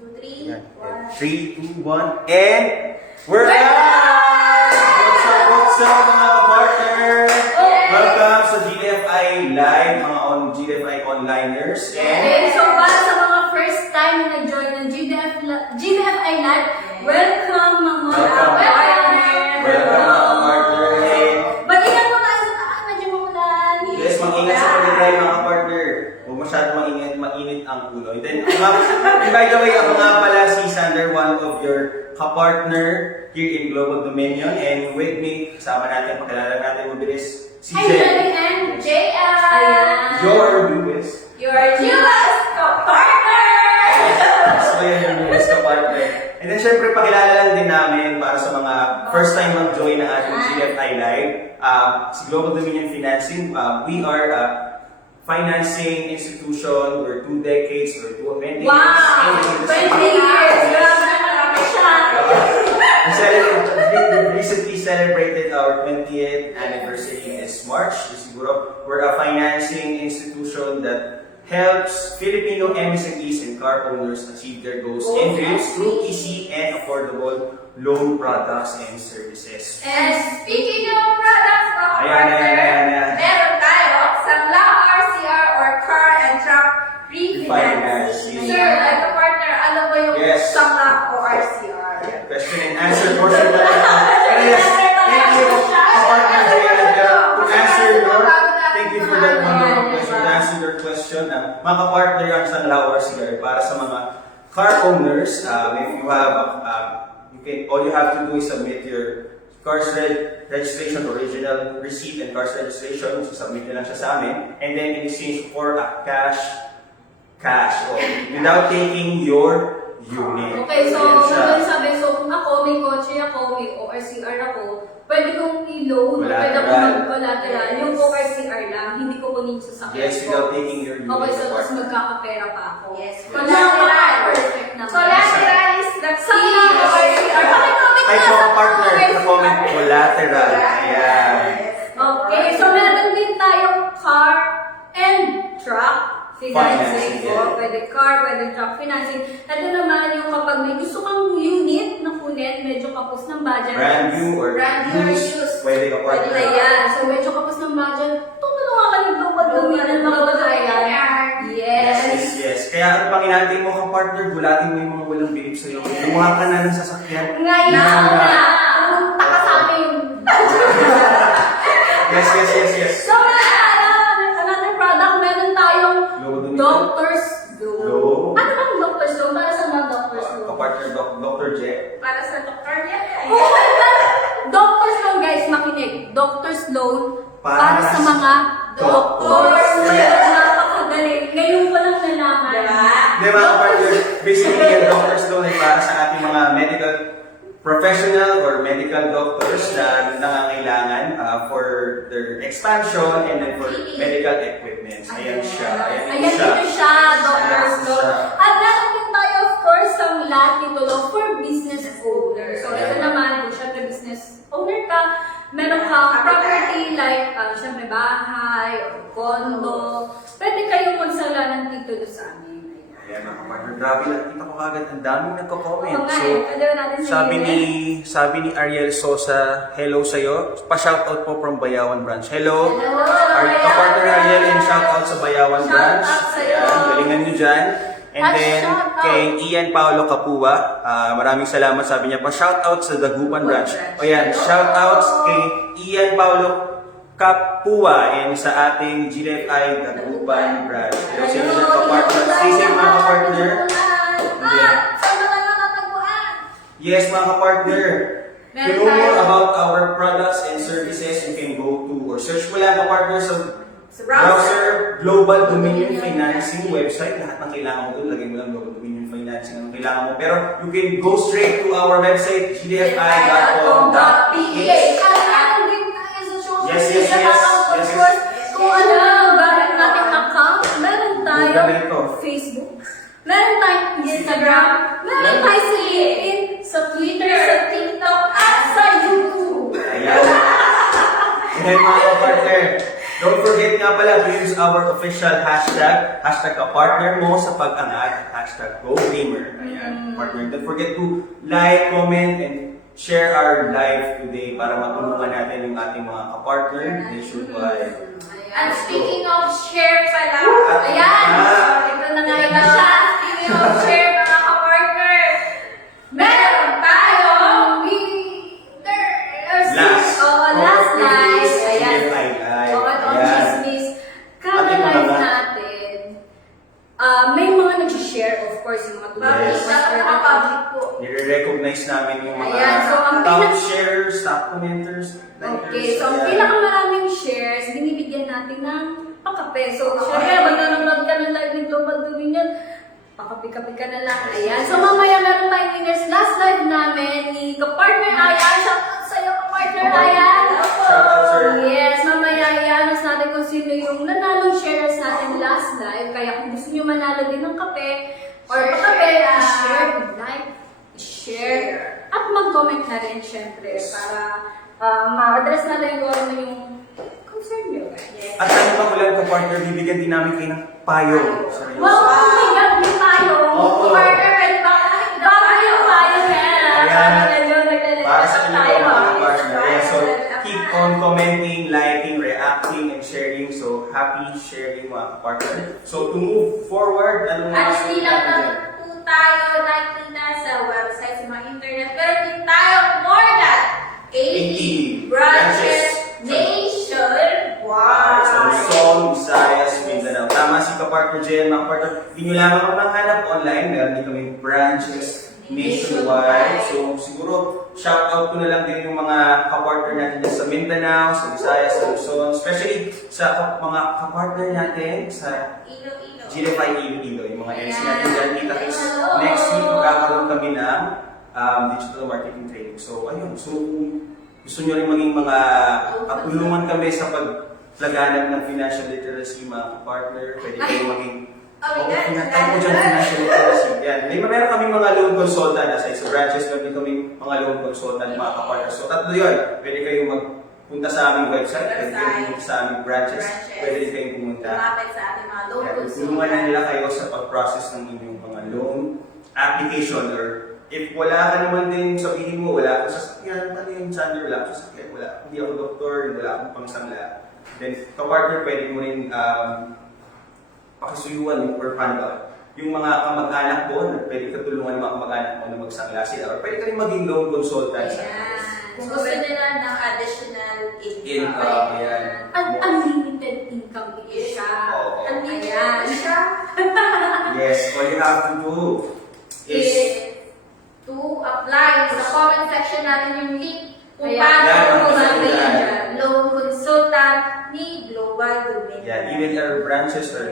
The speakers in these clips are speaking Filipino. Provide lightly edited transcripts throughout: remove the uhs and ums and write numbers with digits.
2, 3, 1. 3, 2, 1, and we're live! What's up mga kapartner? Welcome sa GDFI Live, mga GDFI onliners. Okay, so para sa mga first time na nag-join ng GDFI Live, welcome mga partner! Welcome mga kapartner. Mag-ingat mo tayo sa taas, medyo maulan. Yes, mag-ingat sa pag-drive mga kapartner. Huwag masyadong mainit ang ulo. Then, by the way, ako nga pala si Sander, one of your kapartner here in Global Dominion. And with me, kasama natin, pakilala natin mabilis, si Hi, Jen. Jenny and JL! Your newest. Your newest partner! So, yan yung newest kapartner. And then, syempre, pakilala lang din namin para sa mga first time mag-join ng ating GFI Live. Si Global Dominion Financing, we are financing institution or 2 decades or 20 years. Wow! 20 years! Grabe naman siya! We recently celebrated our 20th anniversary this March. Siguro, we're a financing institution that helps Filipino MSMEs and car owners achieve their goals and dreams through easy and affordable loan products and services. And speaking of products, mga Ayan. meron tayo Sangla RCR or Car and Truck Refinance. Refinance. Sir, like a partner, alam mo yung Yes. Sangla o RCR? Question and answer portion na lang. Yes, thank you, partner. Thank you for that wonderful question. To answer your question, mga kapartner ang Sangla RCR para sa mga car owners. If you have, all you have to do is submit your car's registration, original receipt and car's registration. So submit nyo lang siya sa amin. And then in exchange for a cash without taking your unit. Okay, so Ayan siya. ano yung sabi, so kung ako, may kotse ako, may ORCR ako, pwede kong i-loan, pwede akong mag-collateral, yung ORCR lang, hindi ko kunin sa sakit. Yes, without taking your unit. Okay, so tapos magkakapera pa ako. Yes. Collateral, perfect naman. Collateral is the Sa key. mga ORCR, pakicomment Ay, na po, sa partner, mga na-comment collateral. Ayan. Okay, so meron din tayong car and truck financing. Financing, yeah. Pwede car, pwede truck financing. Ito naman yung kapag may gusto kang unit na kunin, medyo kapos ng budget. Brand new or Brand new or used, used. pwede ka partner. Ayan, so medyo kapos ng budget. Tutulungan ka ng Global Dominion mga bagayan. Yes. Kaya ano pang inaantay mo ka partner, gulatin mo yung mga walang bilib sa'yo. Lumuha ka na ng sasakyan. Ngayon na! Pumunta ka sa amin! Yes. So, another product, meron tayong Doctor's Loan. Ano bang Doctor's Loan? Para sa mga Doctor's Loan? Kapartner, Dr. Jet. Para sa doktor niya. Oh my God! Doctor's Loan, guys, makinig. Doctor's Loan para sa mga doctors. Napakagaling. Ngayon ko lang nalaman. Di ba, kapartner, basically yung doctor's loan ay para sa ating mga medical professional or medical doctors na nangangailangan for their expansion and then for medical equipment. Ayan siya. Ayan dito siya, Doctor's Loan. At meron din tayo, of course, ang lahat nito law for business owner. So, ito naman, kung syempre business owner ka, meron kang property like, syempre bahay, or condo. Pwede kayong magsala ng titulo sa amin. Ayan mga kapartner, grabe lang. Kita ko kagad, ang daming nagko-comment. Oo nga So, pwede ba natin sabi ni Ariel Sosa, hello sa'yo. Pa-shoutout po from Bayawan Branch. Hello. Hello, Our kapartner Bayawan. Ariel and shoutout sa Bayawan Branch. Shoutout sa'yo. Ayan, galingan nyo dyan. And At then, shoutout. kay Ian Paolo Capua, maraming salamat. Sabi niya, pa-shoutout sa Dagupan Branch. O yan, shoutouts kay Ian Paolo Capua and sa ating GFI Dagupan Branch. Hello sa inyo mga kapartner. Stay safe mga kapartner. Yes, mga kapartner. To know more about our products and services, you can go to or search mo lang kapartner sa browser Global Dominion Financing website. Lahat ng kailangan mo doon, lagay mo lang Global Dominion Financing ang kailangan mo. Pero you can go straight to our website, gdfi.com.ph. Yes. Kung ano na gamit natin account, meron Gamit tayong ko. Facebook, meron tayong Instagram, meron tayong sa LinkedIn, sa Twitter, sa TikTok, at sa YouTube. Ayan. Ayan mga kapartner. Don't forget nga pala to use our official hashtag, #kapartner mo sa pag-angat, #GoGamer. Ayan, partner. Don't forget to like, comment, and share our live today para matulungan natin yung ating mga kapartner nationwide. And speaking of share pala, Ayan! Ito na nga ito siya. speaking of share mga kapartner, meron tayong Last night. Ayan. CFI live. Oo, ito ang Ayan. chismis. Kada Ating mga live ba? natin, may mga nag-share, of course, yung mga public, Yes. dapat naka-public po. Nire-recognize namin yung mga Ayan, so ang top pinaka- shares, top commenters, Okay, likers. so ang Ayan. pinakamaraming shares, binibigyan natin ng pakape. So, syempre, pag nanonood ka ng live ni Global Dominion, pakapi-kapi ka na lang. Ayan. So, mamaya meron tayong winners. Last live namin ni kapartner Ayan. Shout out sa'yo, kapartner Ayan. Shout out, sir. Yes, mamaya i-announce natin kung sino yung nanalong shares natin last live. Kaya kung gusto nyo manalo din ng kape, or pakape, i-share, i-like, i-share, at mag-comment na rin, syempre, para ma-address natin kung ano yung concern nyo. Yes. At ano pa ulan ka-partner, bibigyan din namin kayo ng payo. Sorry. Wow, oh my God, may tayo. Oo. Partner, pwede ba kayo Baka yung tayo na. Ayan. Para sa inyo tayo. mga partner. Ayan, so, keep on commenting, liking, reacting, and sharing. So, happy sharing mga partner. So, to move forward, ano mga At hindi lang natin na dyan? po tayo nakikita sa website, sa mga internet, pero din tayo more than 80 branches nationwide. So, Luzon, Visayas, Mindanao. Tama si ka-partner Jen, mga partner. Hindi nyo lamang ang maghanap online. Meron din kami branches nationwide. So, siguro, shout out ko na lang din yung mga ka-partner natin dyan sa Mindanao, sa Visayas, sa Luzon. Especially sa mga ka-partner natin sa Ilo-ilo. GFI Iloilo, yung mga NC natin dyan. Kita guys, next week magkakaroon kami ng digital marketing training. So, ayun. So, kung gusto nyo rin maging mga katulungan kami sa paglaganap ng financial literacy, mga partner, pwede kayo maging pinatay ko dyan financial literacy. Yan. Meron kami mga loan consultant. Nasa isa branches, meron din kami mga loan consultant, mga kapartner. So, tatlo yun. Pwede kayo magpunta sa aming website, pwede kayo pumunta sa aming branches, pwede din kayong pumunta. Lumapit sa ating mga loan Yeah, consultant. tulungan na nila kayo sa pag-process ng inyong mga loan application, or if wala ka naman din, sabihin mo, wala akong sasakyan, ano yung Chandler, wala akong sasakyan, hindi ako doktor, wala akong pangsangla, then kapartner, pwede mo rin pakisuyuan yung or paano ba? Yung mga kamag-anak mo, pwede ka tulungan yung mga kamag-anak mo na magsangla sila, or pwede ka rin maging loan consultant sa Ayan. Kung gusto nila ng additional income. income, yan. Unlimited income ito siya. Oo. Ayan. Yes, all you have to do is To apply sa comment section natin yung link kung Ayan. paano Yan, mo ang maging consultant. loan consultant ni Global Dominion. yeah, even our branches or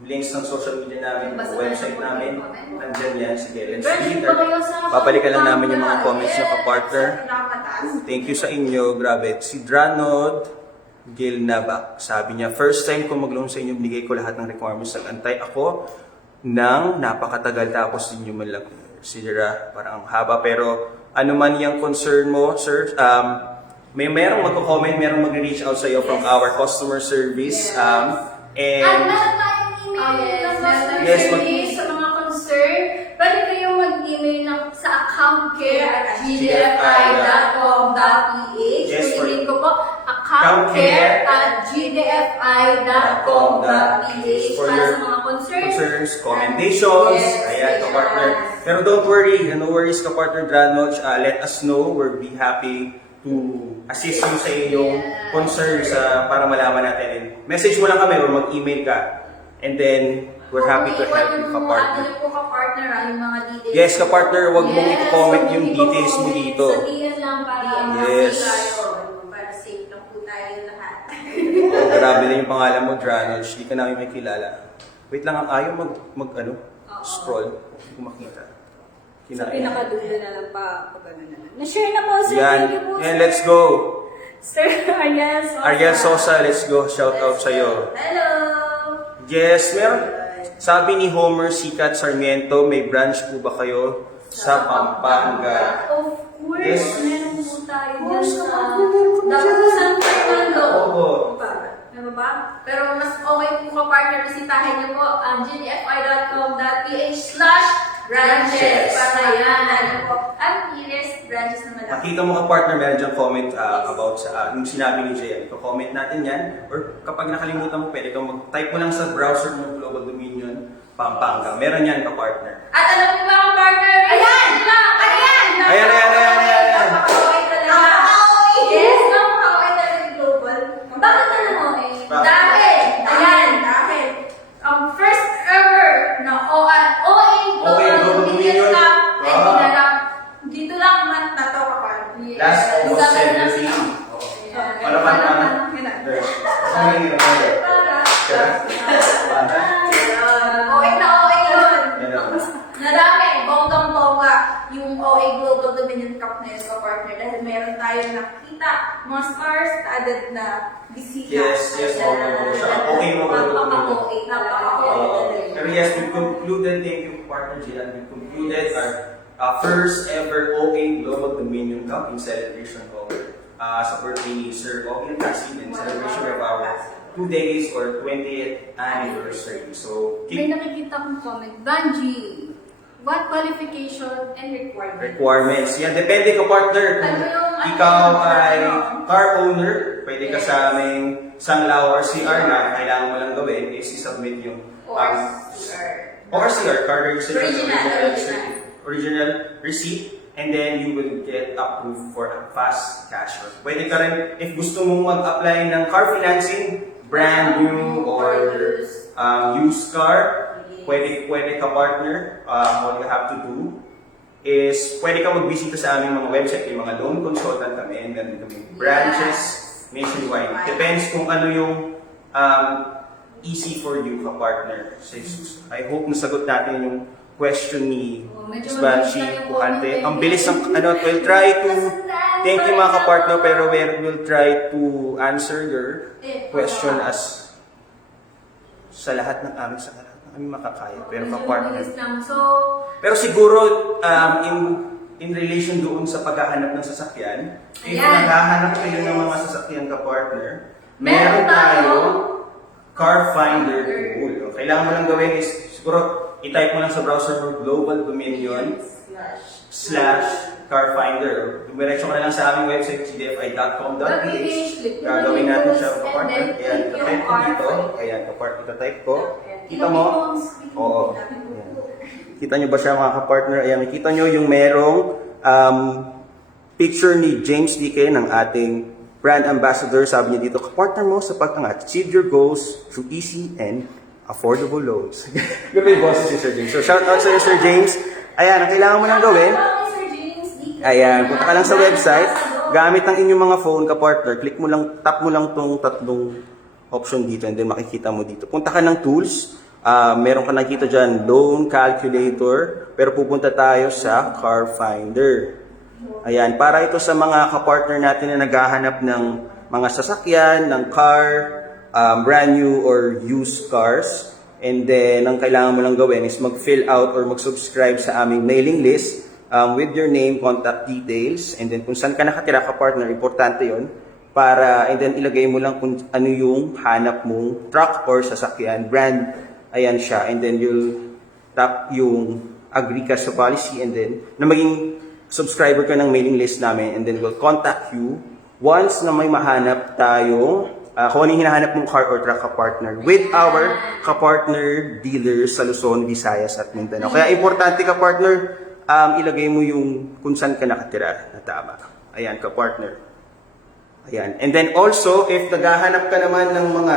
links ng social media namin, Basta website na namin, yung comment. nandyan yan. Sige, let's Branch read. pa kayo sa... Babalikan lang namin yung mga comments ng kapartner. Sa pinakataas. Thank you sa inyo, grabe. Si Dranod Gilnabak, sabi niya, first time ko mag-loan sa inyo, binigay ko lahat ng requirements. Nag-antay ako ng napakatagal tapos din yung malag. Sira, parang ang haba. Pero ano man yung concern mo, sir, merong magko-comment, merong mag-reach out sa iyo from our customer service. At And meron tayong email ng customer Yes, service sa mga concern. Pwede kayong mag-email sa accountcare@gdfi.com.ph. Yes, for- Ulitin ko po, accountcare@gdfi.com.ph For para your sa mga concerns. concerns, commendations, Yes, ayan, ka-partner. Pero don't worry, no worries ka-partner Dranoj, let us know, we'll be happy to assist you sa inyong concerns para malaman natin. Message mo lang kami or mag-email ka. And then, we're happy to help you ka-partner. Ano po ka-partner, yung mga details. Yes, ka-partner, wag mong Yes, i-comment yung hindi ko details mo comment. dito. Sa DM lang para Yes. Para safe lang po tayo lahat. Oh, grabe na yung pangalan mo, Dranoj. Hindi ka namin may kilala. Wait lang, ayaw scroll. Hindi ko makita. Sa pinakadulo na lang pa. Na-share na po, sir. Yan. Thank you po, Yan, sir. let's go. Sir Ariel Sosa. Ariel Sosa, let's go. Shout out sa'yo. Hello! Yes, meron. Sabi ni Homer Sikat Sarmiento, may branch po ba kayo sa Pampanga? Of course, Yes. meron po tayo dyan Yes, sa kapag meron po Davao dyan. San Fernando. Oo. Meron Ano ba? Pero mas okay po ka-partner, bisitahin niyo po ang gdfi.com.ph/branches para yan po ang nearest branches naman. Makita mo ka partner, meron dyan comment about sa yung sinabi ni Jay. Iko-comment natin yan. Or kapag nakalimutan mo, pwede kang mag-type mo lang sa browser mo Global Dominion Pampanga. Meron yan ka partner. At alam niyo ba ang partner? Ayan! Ayan! Ayan! Napaka-okay talaga. Yes, napaka-okay talaga yung global. Bakit na naman eh? Dahil! Ayan! Dahil! Ang first ever na OA Global Dominion Cup ay dinarap dito lang man na to kapag. Last almost 70. Ano pa? OA na OA yun. Nadami, bonggang-bongga yung OA Global Dominion Cup na yun sa partner dahil meron tayong nakita mga star-studded na bisita. Yes, okay mo ba? Napaka-OA. Pero yes, we concluded, thank you partner Jian, we concluded our first ever OA Global Dominion Cup in celebration of sa birthday ni Sir Ogie Cassin in celebration of our 2 days or 20th anniversary. So, May nakikita kong comment. Banji, what qualification and requirement? requirements. Yan, depende ka partner. Kung ikaw ay car owner, pwede ka sa aming Sanglaw or CR na kailangan mo lang gawin is i-submit yung ORCR, car registration, original receipt, and then you will get approved for a fast cash. Pwede ka rin, if gusto mong mag-apply ng car financing, brand new or used car, pwede ka partner. All you have to do is pwede ka magbisita sa aming mga website, yung mga loan consultant kami, and then kami branches nationwide. Depends kung ano yung easy for you ka partner. So, I hope nasagot natin yung question ni Medyo Banji mabilis na yung Puhante. comment. Ang bilis ng we'll try to thank you mga ka-partner, pero we'll try to answer your question as sa lahat ng aming makakaya. Pero Medyo ka-partner. mabilis lang. So, Pero siguro in relation doon sa paghahanap ng sasakyan, if Ayan. naghahanap kayo ng mga sasakyan ka-partner, Meron meron tayo tayo car finder tool. Kailangan mo lang gawin is siguro i-type mo lang sa browser mo Global Dominion /car finder. Dumiretso ka na lang sa aming website gdfi.com.ph. Gagawin natin siya ka-partner. Ayan, ito-type ko dito. Ayan, ka-partner, ito-type ko. Kita mo? Oo. Ayan. Kita nyo ba siya mga ka-partner? Ayan, makita nyo yung merong picture ni James DK ng ating brand ambassador. Sabi niya dito, ka-partner mo sa pag-angat. Achieve your goals through easy and affordable loans. Good yung boses si Sir James. So, shout out sa iyo, Sir James. Ayan, ang kailangan mo lang gawin. Ayan, punta ka lang sa website. Gamit ang inyong mga phone ka-partner. Click mo lang, tap mo lang tong tatlong option dito and then makikita mo dito. Punta ka ng tools. Meron ka nakita dyan, loan calculator. Pero pupunta tayo sa car finder. Ayan, para ito sa mga ka-partner natin na naghahanap ng mga sasakyan, ng car, brand new or used cars. And then, ang kailangan mo lang gawin is mag-fill out or mag-subscribe sa aming mailing list with your name, contact details, and then kung saan ka nakatira ka partner, importante yon para, and then ilagay mo lang kung ano yung hanap mong truck or sasakyan, brand, ayan siya, and then you'll tap yung agree ka sa policy, and then, na maging subscriber ka ng mailing list namin, and then we'll contact you once na may mahanap tayo kung ano yung hinahanap mong car or truck ka-partner with our ka-partner dealers sa Luzon, Visayas at Mindanao. Kaya importante ka-partner, ilagay mo yung kung saan ka nakatira na tama. Ayan, ka-partner. Ayan. And then also, if naghahanap ka naman ng mga...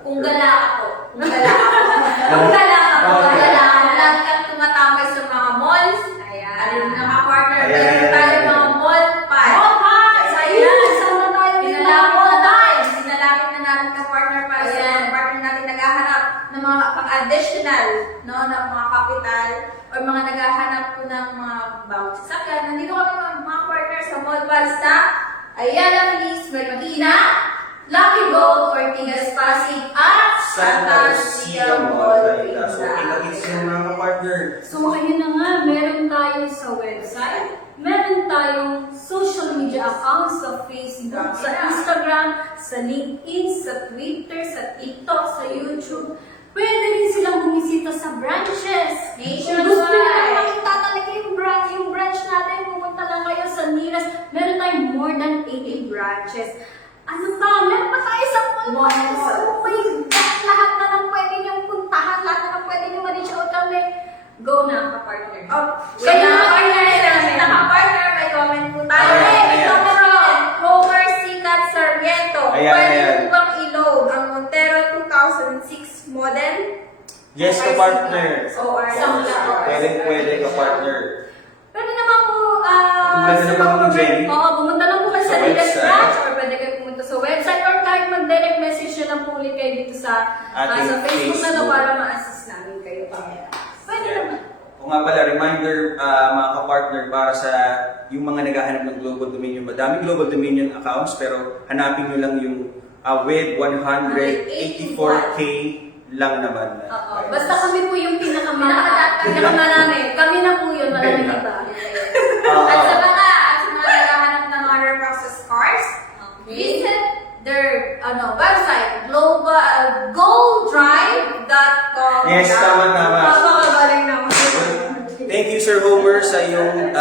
Kung gala ako. Kung gala ako. Lahat kang tumatambay sa mga malls. Ayan. Alin na ka-partner. Ayan. Meron tayo mga mall pass. Mall pass! Ayan, sama tayo dito. Sinalapit na natin ka-partner pa. Ayan. Partner natin naghahanap ng mga pang-additional, no, ng mga capital or mga naghahanap po ng mga bawat sasakyan. Nandito kami mga partner sa mall pass na Ayala Place, Marikina, Lucky Gold, Ortigas Pasig, at Santa Lucia Mall, So, kita-kits yung mga partner. So, ayun na nga, meron tayo tayo sa website. Meron tayong social media accounts sa Facebook, sa Instagram, sa LinkedIn, sa Twitter, sa TikTok, sa YouTube. Pwede rin silang bumisita sa branches. Kung gusto nyo makita talaga yung branch natin, pumunta lang kayo sa nearest. Meron tayong more than 80 branches. Ano pa? Meron pa tayo sa mall. Oh my God! Lahat na lang pwede niyong puntahan, lahat na lang pwede niyong ma-reach out kami. Go na, ka-partner. Kaya naka-partner, may comment po tayo. Ayan. Ito meron, Homer Sikat Sarmiento. Ayan. Pwede po bang i-load ang Montero 2006 model? Yes, ka-partner. OR Pwede ka-partner. Pwede naman po, Pumunta na lang po, Jenny. Oo, pumunta lang po kayo sa Sa nearest website. branch or pwede kayo pumunta sa website or kahit mag-direct message nyo lang po ulit kayo dito sa Ating sa Facebook na Facebook. para ma-assist namin kayo. Pwede naman. O nga pala, reminder mga ka-partner para sa yung mga naghahanap ng Global Dominion. Madaming Global Dominion accounts pero hanapin nyo lang yung with 184K lang naman. Oo. Basta kami po yung pinakamarami. Kami na po yun, maraming iba. At sa mga naghahanap ng mga reprocess cars, visit their website, goldrive.com. Yes, tama. Napakagaling naman. Thank you, Sir Homer, sa iyong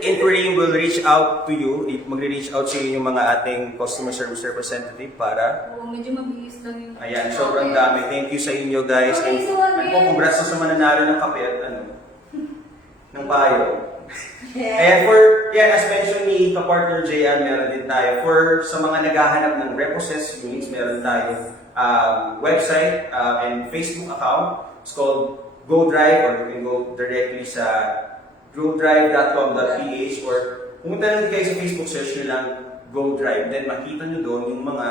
inquiry. Will reach out to you. Magre-reach out sa iyo yung mga ating customer service representative para Oo, medyo mabilis lang yun. ayan, sobrang dami. Thank you sa inyo, guys. Okay, so again- Congrats sa mananalo ng kape at ng payo. Ayan, as mentioned ni ka-partner JL, meron din tayo. For sa mga naghahanap ng repossessed units, meron tayo website and Facebook account. It's called GoDrive, or you can go directly sa godrive.com.ph or pumunta lang kayo sa Facebook, search nyo lang GoDrive. Then makita nyo doon yung mga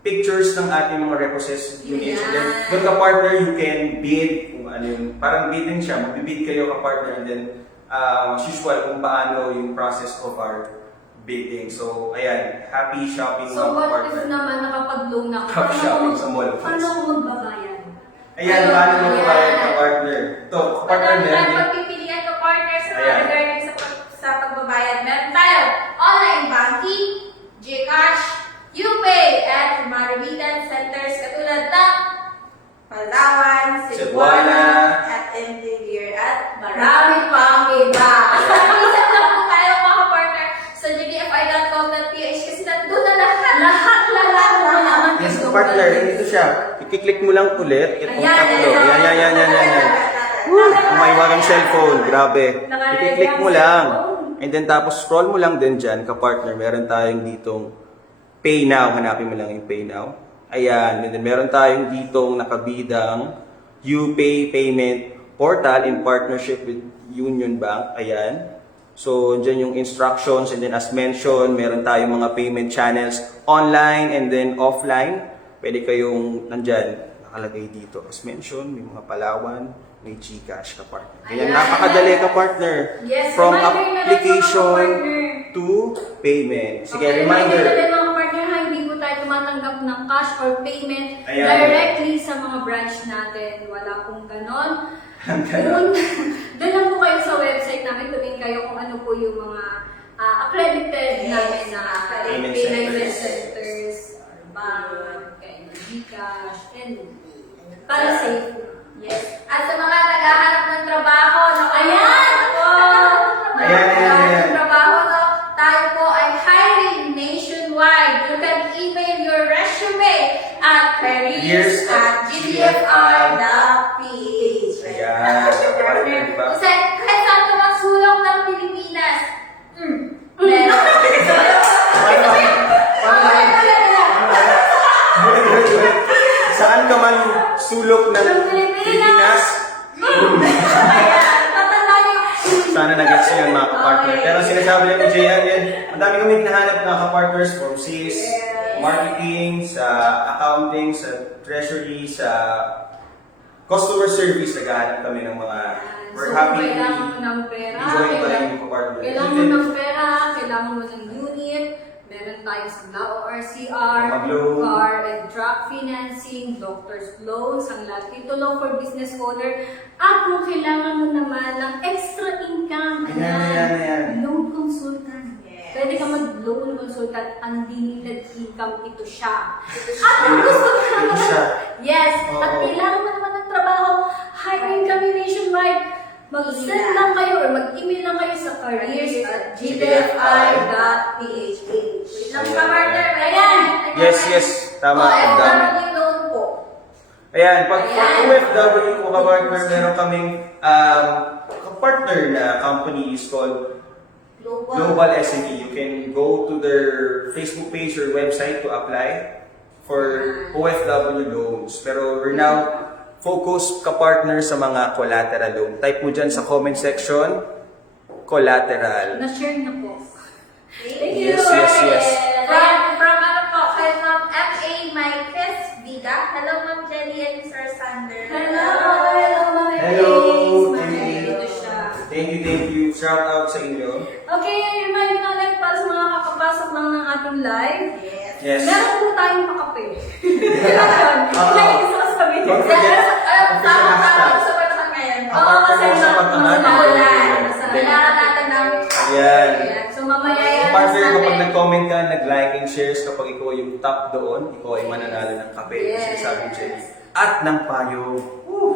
pictures ng ating mga repossessed units. And then, doon ka-partner, you can bid kung ano yung, parang bid din siya, magbibid kayo ka-partner, and then as usual kung paano yung process of our bidding. So, ayan, happy shopping So, mga what ka-partner. if naman nakapag-loan ako? Happy shopping sa mall. Paano ako magbabayad? Ayan, paano magbabayad ka-partner? Ito, ka-partner Madami meron tayong din. pagpipilian ng partners sa Ayan. regarding sa pagbabayad. Meron tayo online banking, GCash, UPay, at mga remittance centers katulad ng Palawan, Cebuana, at Interior, at marami pang iba. Isang lang po tayo mga partner sa gdfi.com.ph kasi nandun na lahat. Lahat mo naman. Yes, ka-partner, dito siya. I-click mo lang ulit itong Ayan, tatlo. Yan. Kung may wagang cellphone, grabe. I-click mo lang. And then tapos scroll mo lang din dyan, ka-partner. Meron tayong ditong Pay Now. Hanapin mo lang yung Pay Now. Ayan. And then meron tayong ditong nakabidang UPay Payment Portal in partnership with Union Bank. Ayan. So, dyan yung instructions. And then as mentioned, meron tayong mga payment channels online and then offline. Pwede kayong nandyan, nakalagay dito. As mentioned, may mga Palawan, may GCash ka-partner. Kaya napakadali ka-partner. Yes, From reminder na lang application mga ka-partner. to payment. Sige, Okay, reminder. mga partner, ha, hindi po tayo tumatanggap ng cash or payment Ayan. directly sa mga branch natin. Wala pong ganon. Doon lang po kayo sa website namin, tumingin kayo kung ano po yung mga accredited namin na Payment payment centers. centers, or bank, and GCash, and para safe. Yes. At sa mga naghahanap ng trabaho, Ayan! Ayan. trabaho, tayo po ay hiring nationwide. You can email your resume at careers@gdfr.ph. Ayan. Partner, di ba? Kasi kahit saan ka mang sulok ng Pilipinas, meron. Saan ka man sulok ng Pilipinas? Ayan, tatandaan niyo. Sana nag-gets nyo yun mga ka-partner. Okay. Pero sinasabi lang ni JL yan, ang dami kami hinahanap na ka-partners from sales, marketing, sa accounting, sa treasury, sa customer service. Naghahanap kami ng mga we're happy Kailangan mo ng pera. enjoy pa rin yung ka-partner. Kailangan mo ng pera, kailangan mo ng unit, meron tayo sa RCR, Mag-loan. car and truck financing, doctor's loans, ang lahat titulo for business owner. At kung kailangan mo naman ng loan consultant, unlimited income ito siya. At kung gusto Ito siya. yes, at Oo. kailangan mo naman ng trabaho, hiring kami nationwide. Mag-send lang kayo or mag-email lang kayo sa careers@gdfi.ph. Lang sa partner, Ayan. Yes, tama. Ang dami. OFW loan po. Ayan, pag for Ayan. OFW po ka-partner, meron kaming partner na company is called Global SME. You can go to their Facebook page or website to apply for OFW loans. Pero we're now focused ka-partner sa mga collateral loan. Type mo dyan sa comment section, collateral. Na-share na po. Thank Yes, yes. From ano po, kay Ma'am M.A. Maikes Vida. Hello, Ma'am Jenny and Sir Sander. Hello, mga Hello, ladies. thank you. Ito siya. Thank you. Shout out sa inyo. Okay, remind na ulit para sa mga kakapasok lang ng ating live. Yes. Yes. Meron po tayong pakape. Ayun. Ngayon, gusto ko sabihin. Don't forget. Tama sa panahon ngayon. Oo, Apart kasi from sa pagtangan, maulan. Kailangan natin namin siya. Yan. Ayan. So, mamaya yan. Partner, kapag natin. nag-comment ka, nag-like and shares, kapag ikaw yung top doon, ikaw ay mananalo ng kape. Yes. Sinasabi ni Jenny. At ng payo.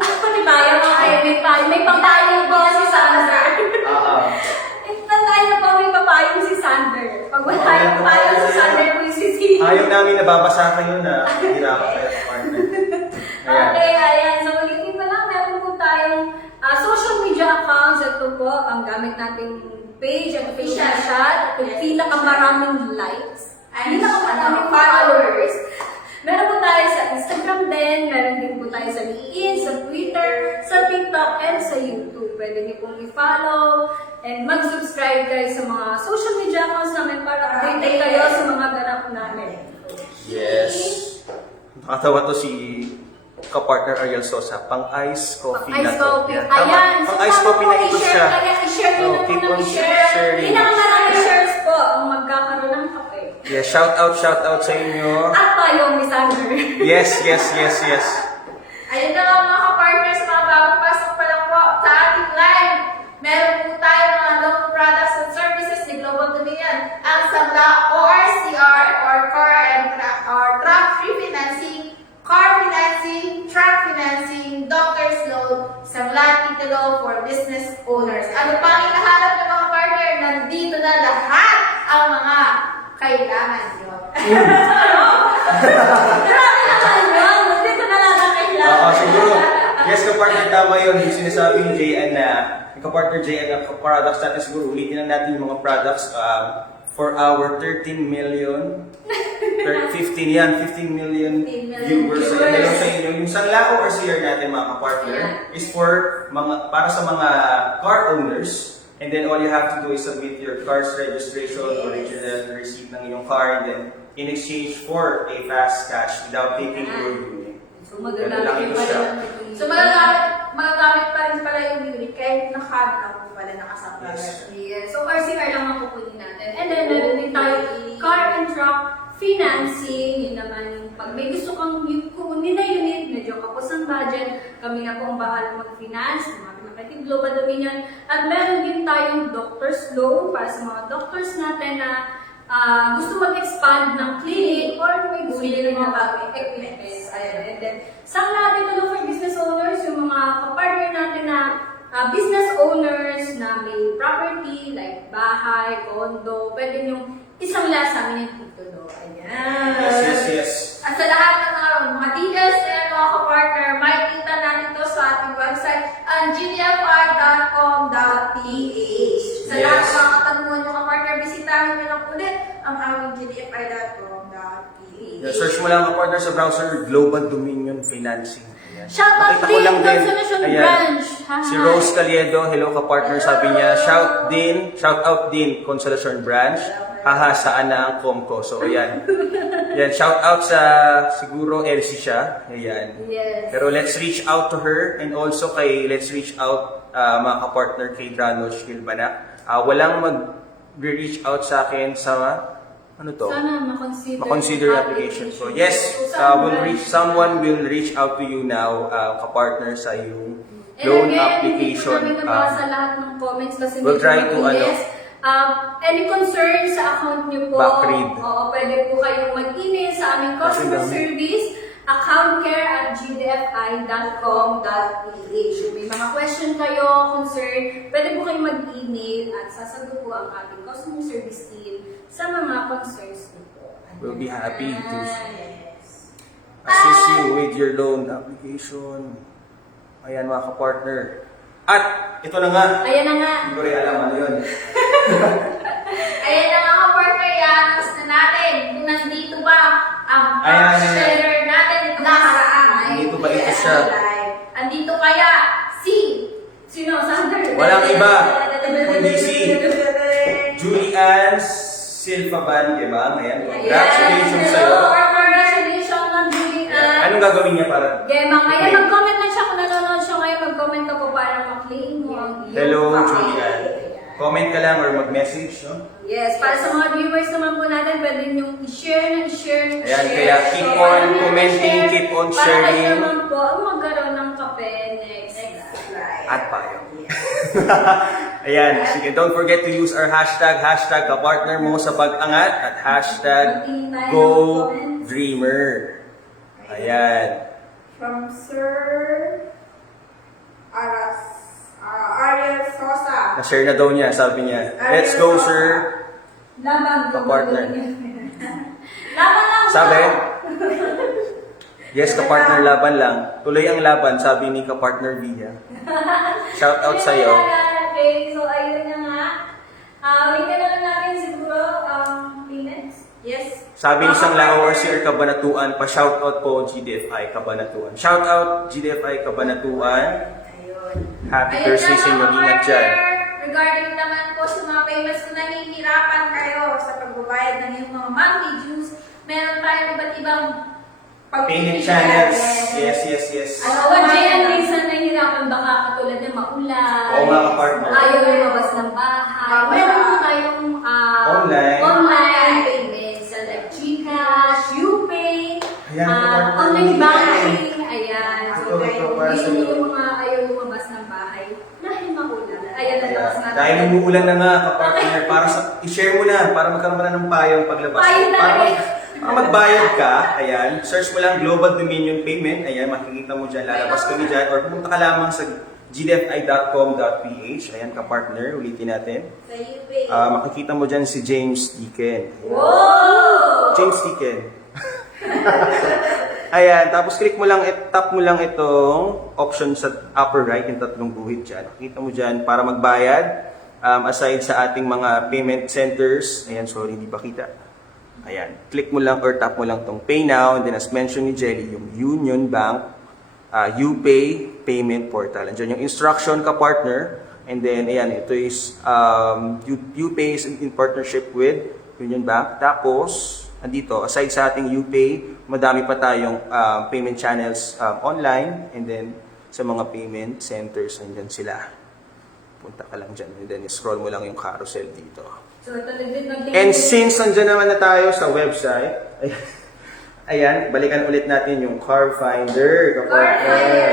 At pati tayo, okay, may payo. May pampayo po si Sander. May pampayo po, may papayong si Sander. Pag wala yung payo si Sander, po yung sisi. Ayaw namin nababasa kayo na hirapan kayo sa partner. Ayan. Okay, ayan. So, ulitin pa lang, meron po tayong social media accounts. Ito po, ang gamit nating page at official shot. At yung pinakamaraming likes. And Pinakamaraming followers. Meron po tayo sa Instagram din, meron din po tayo sa LinkedIn, sa Twitter, sa TikTok, and sa YouTube. Pwede niyo pong i-follow and mag-subscribe kayo sa mga social media accounts namin para updated kayo sa mga ganap namin. Yes. Nakatawa to si ka-partner Ariel Sosa, pang-ice coffee na Ice to. coffee. Yan. Tama. Ayan. Pang-ice tama coffee po, na ito i-share. siya. Kaya i-share nyo Oh, na keep po on ng i-share. sharing. Pinakamaraming shares po ang magkakaroon ng kape. Yeah, shout out sa inyo. At tayong ni Sander. Yes. Ayun na nga mga ka-partners, mga bagong pasok pa lang po sa ating live. Meron po tayo mga loan products and services ni Global Dominion. Ang Sabla ORCR or Core and Truck Free Financing, Car Financing, Truck Financing, Doctor's Loan, Sabla Titulo for Business Owners. Ano pa ang hinahanap ng mga partner? Nandito na lahat ang mga kailangan nyo. Marami na kayo. Dito na lang ang kailangan. Siguro. Yes, ka-partner, tama yun. Yung sinasabi ni JN na, yung ka-partner JN na products natin, siguro ulitin na natin yung mga products for our 13 million, 15 million viewers. So, yun na lang sa inyo. Yung Sanlao RCR natin, mga ka-partner, is for para sa mga car owners. And then all you have to do is submit your car's registration, original receipt ng iyong car, and then in exchange for a fast cash without taking your unit. So, magagamit pa rin. So magagamit pa rin pala yung unit kahit nakano po pala nakasapla. Yes. Yes. So, RCR lang ang kukunin natin. And then, meron din tayo car and truck financing. Yun naman yung pag may gusto kang kunin na unit, medyo kapos ang budget, kami na po ang bahala mag-finance. Mga Global Dominion. At meron din tayong doctor's loan para sa mga doctors natin na gusto mag-expand ng clinic or may gusto din mga bagong equipment. And then, sa natin ito for business owners, yung mga kapartner natin na business owners na may property like bahay, condo, pwede yung isang sa amin yung titulo. Ayan. Yes. At sa lahat ng mga details na mga kapartner, makikita natin to sa ating website ang gdfi.com.ph. Sa lahat ng mga katanungan nyo kapartner, bisitahin nyo lang ulit ang aming gdfi.com.ph. Search mo lang ka-partner sa browser, Global Dominion Financing. Ayan. Shout out Pakita ko din, lang din. Consolation Ayan. Branch. Si Rose Caliedo, hello ka-partner, sabi niya, shout out din, Consolation Branch. Haha, saan na ang Comco? So, ayan. Yan, shout out sa, siguro, Elsie siya. Ayan. Yes. Pero let's reach out to her and also let's reach out mga ka-partner kay Dranos Gilbana. Walang mag-reach out sa akin sa, ano to? Sana Ma-consider yung application. So, yes, someone will reach out to you now, ka-partner sa yung loan application. Hindi ko namin nabasa lahat ng comments kasi We'll try medyo to, mabilis. Any concern sa account niyo po, Backread. oo, pwede po kayong mag-email sa aming customer service, accountcare@gdfi.com.ph. Kung may mga question kayo, concern, pwede po kayong mag-email at sasagot po ang ating customer service team sa mga concerns niyo po. We'll be happy to Yes. assist you with your loan application. Ayan mga kapartner. At ito na nga. Ayan na nga. Hindi ko rin alam ano yun. Ayan na mga partner, i-announce na natin kung nandito ba ang Ayan, sharer natin ito nakaraan. Nandito ba ito siya? Andito kaya si Sino? Sander? Walang iba, kundi si Julian Silfaban, diba? Ayan, congratulations sa'yo. Congratulations, Ma'am Julian. Anong gagawin niya para? Gemang, ngayon mag-comment na siya kung nanonood siya ngayon. Mag-comment ka po para ma-claim mo ang iyong Hello, copy. Julian. Comment ka lang or mag-message, no? Yes, para sa mga viewers naman po natin, pwede nyo i-share. Ayan, kaya keep on commenting, keep on Para sharing. kayo naman po ang magkaroon ng kape next Right. At payo. Ayan, sige, don't forget to use our hashtag kapartner mo sa pag-angat at hashtag GoDreamer. Ayan. From Sir Ariel Sosa. Na-share na daw niya, sabi niya. Let's go, sir. Laban. Kapartner. Laban lang. Sabi? Yes, kapartner, laban lang. Tuloy ang laban, sabi ni kapartner Via. Shout out sa'yo. Okay, so ayun na nga. Bigyan na lang natin siguro payments. Yes. Sabi ni Sang Lao or Sir Kabanatuan, pa-shoutout po GDFI Kabanatuan. Shoutout GDFI Kabanatuan. Ayun. Happy Ayun Thursday na, sa inyo, mga ingat partner. dyan. Regarding naman po sa mga payments kung nahihirapan kayo sa pagbabayad ng iyong mga monthly dues, meron tayong iba't ibang Payment channels. Yes. Ano ba, Jen, minsan nahihirapan baka katulad ng maulan. Oo, mga kapartner. Ayaw lumabas ng bahay. Meron po tayong online payments. Like Gcash, UPay, Ayan, kapartner. online banking. Ayan. So, Ito, para sa yun iyo. yung mga ayaw lumabas ng bahay. Dahil maulan. Ayan, nalakas natin. Dahil umuulan na nga, kapartner, para i-share mo na, para magkaroon ka na ng payong paglabas. Payong na rin. Para magbayad ka, ayan, search mo lang Global Dominion Payment, ayan, makikita mo dyan, lalabas kami dyan, or pumunta ka lamang sa gdfi.com.ph, ayan, kapartner, ulitin natin. sa UPay. Makikita mo dyan si James Deacon. Wow! James Deacon. Ayan, tapos click mo lang, tap mo lang itong option sa upper right, yung tatlong guhit dyan. Makikita mo dyan para magbayad, aside sa ating mga payment centers, ayan, sorry, hindi pa kita. Ayan, click mo lang or tap mo lang tong Pay Now, and then as mentioned ni Jelly, yung Union Bank, UPay Payment Portal. Andiyan yung instruction ka partner, and then ayan, ito is UPay is in partnership with Union Bank. Tapos, andito, aside sa ating UPay, madami pa tayong payment channels online, and then sa mga payment centers, andyan sila. Punta ka lang dyan, and then scroll mo lang yung carousel dito. So, ito nag-link. And since nandyan naman na tayo sa website, ayan, balikan ulit natin yung Car Finder, kapartner.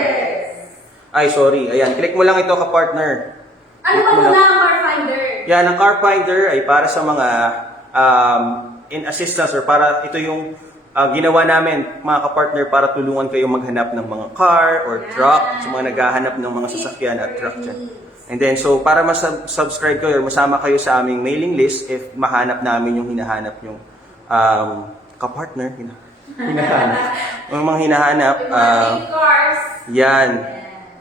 Ay, sorry. Ayan, click mo lang ito, kapartner. Ano ba muna ang Car Finder? Yan, ang Car Finder ay para sa mga in assistance or para ito yung ginawa namin, mga kapartner, para tulungan kayo maghanap ng mga car or truck, sa mga naghahanap ng mga sasakyan at truck dyan. And then, so, para mas-subscribe kayo or masama kayo sa aming mailing list, if mahanap namin yung hinahanap yung kapartner, hinahanap. Yung mga hinahanap, Yung mga big cars. yan.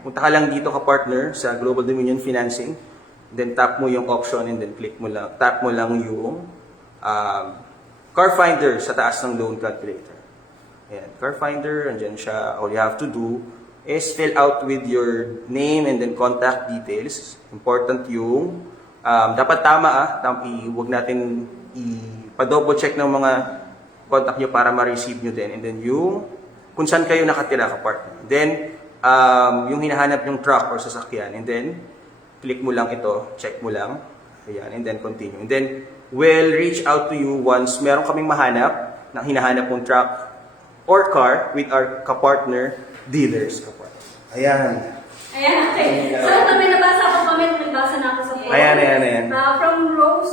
Punta ka lang dito kapartner sa Global Dominion Financing. Then, tap mo yung option and then tap mo lang yung Car Finder sa taas ng loan calculator. Ayan, Car Finder, andyan siya. All you have to do is fill out with your name and then contact details. Important yung, dapat tama huwag natin i-double check ng mga contact nyo para ma-receive nyo din. And then yung, kung saan kayo nakatira ka-partner. Then, yung hinahanap yung truck or sasakyan. And then, click mo lang ito, check mo lang. Ayan, and then continue. And then, we'll reach out to you once meron kaming mahanap na hinahanap mong truck or car with our ka-partner dealers. Ayan. Ayan, okay. So, ito may nabasa akong comment, may basa na ako sa phone. Ayan. From Rose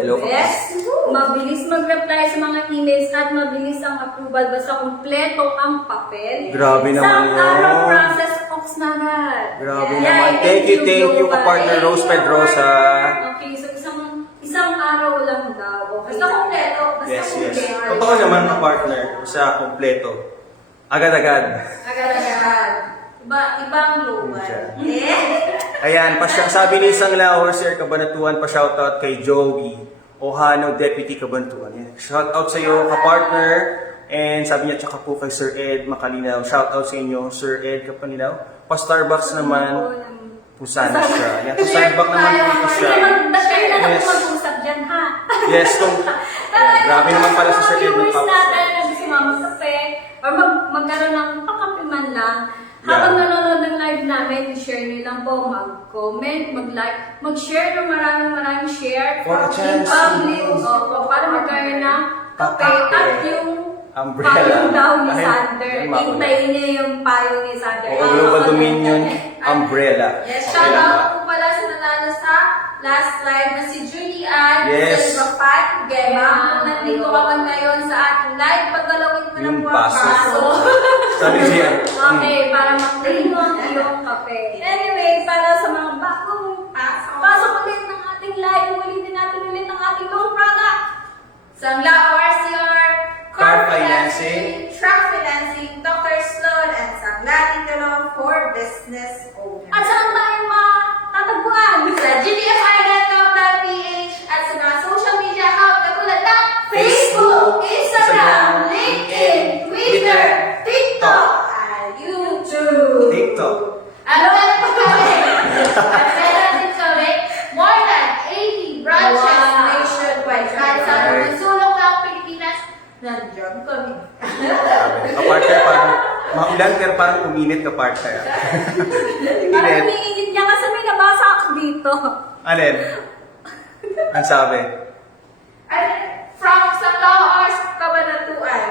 the Hello, best. Mabilis mag-reply sa mga emails at mabilis ang approval basta kumpleto ang papel. Grabe naman Isang yun. araw process, Ox na agad. Grabe Yeah, naman. Thank you, Global. ka-partner Rose Pedrosa. Okay, so isang araw lang daw. Okay. Basta kumpleto. Basta Yes, yes. kumpleto. Totoo naman ka-partner sa kumpleto. Agad-agad. Agad-agad. Ibang global. Eh? Ayan, sabi ni Isang Laor, Sir Cabanatuan, pa-shoutout kay Joey Ohano, Deputy Cabanatuan. Yan. Shoutout sa iyo, ka-partner. And sabi niya, tsaka po kay Sir Ed Makalinaw. Shoutout sa inyo, Sir Ed Kapaninaw. Pa-Starbucks naman, pusana siya. Yan, pa-Starbucks naman po siya. Mag-share na Yes. ako mag-usap dyan, ha? Yes, grabe naman pala sa Sir Ed Viewers mag-up. natin na gusto magkape or magkaroon ng pakape man lang. Habang nanonood ng live namin, i-share nyo lang po, mag-comment, mag-like, mag-share ng maraming share. For a chance public, to- para magkaroon ng kape Kape. at yung Umbrella. payong daw ni Ay, Sander. ay, makulit. Hintayin niya yung payong ni Sander. O Global Dominion Umbrella. Yes, shout out po pala sa nanalo sa last live na si Julie Ann, Yes. Silva Pat, Gemma. Yeah. Kung nandito ka man ngayon sa ating live, paggalawin mo lang Yung po ang paso. paso. Sabi siya, Okay, para maklaim mo ang iyong kape. Anyway, para sa mga bagong pasok ulit ng ating live, ulitin natin ulit ng ating loan product. Sangla ORCR, Car financing, truck financing, doctor's loan, and Sangla Titulo for business owners. At saan tayo matatagpuan? Sa gdfi.com.ph at sa mga social media account katulad ng Facebook, Instagram, LinkedIn, Twitter, TikTok, at YouTube. TikTok. Ano ba pa kami? At meron din kami more than 80 branches Wow. nationwide. Kahit sa mga sulok ng Pilipinas, nandiyan kami. Ka-partner, parang maulan pero parang uminit ka-partner. Parang Uminit. umiinit niya kasi may nabasa ako dito. Alin? Ang sabi? At from San Laos, Cabanatuan.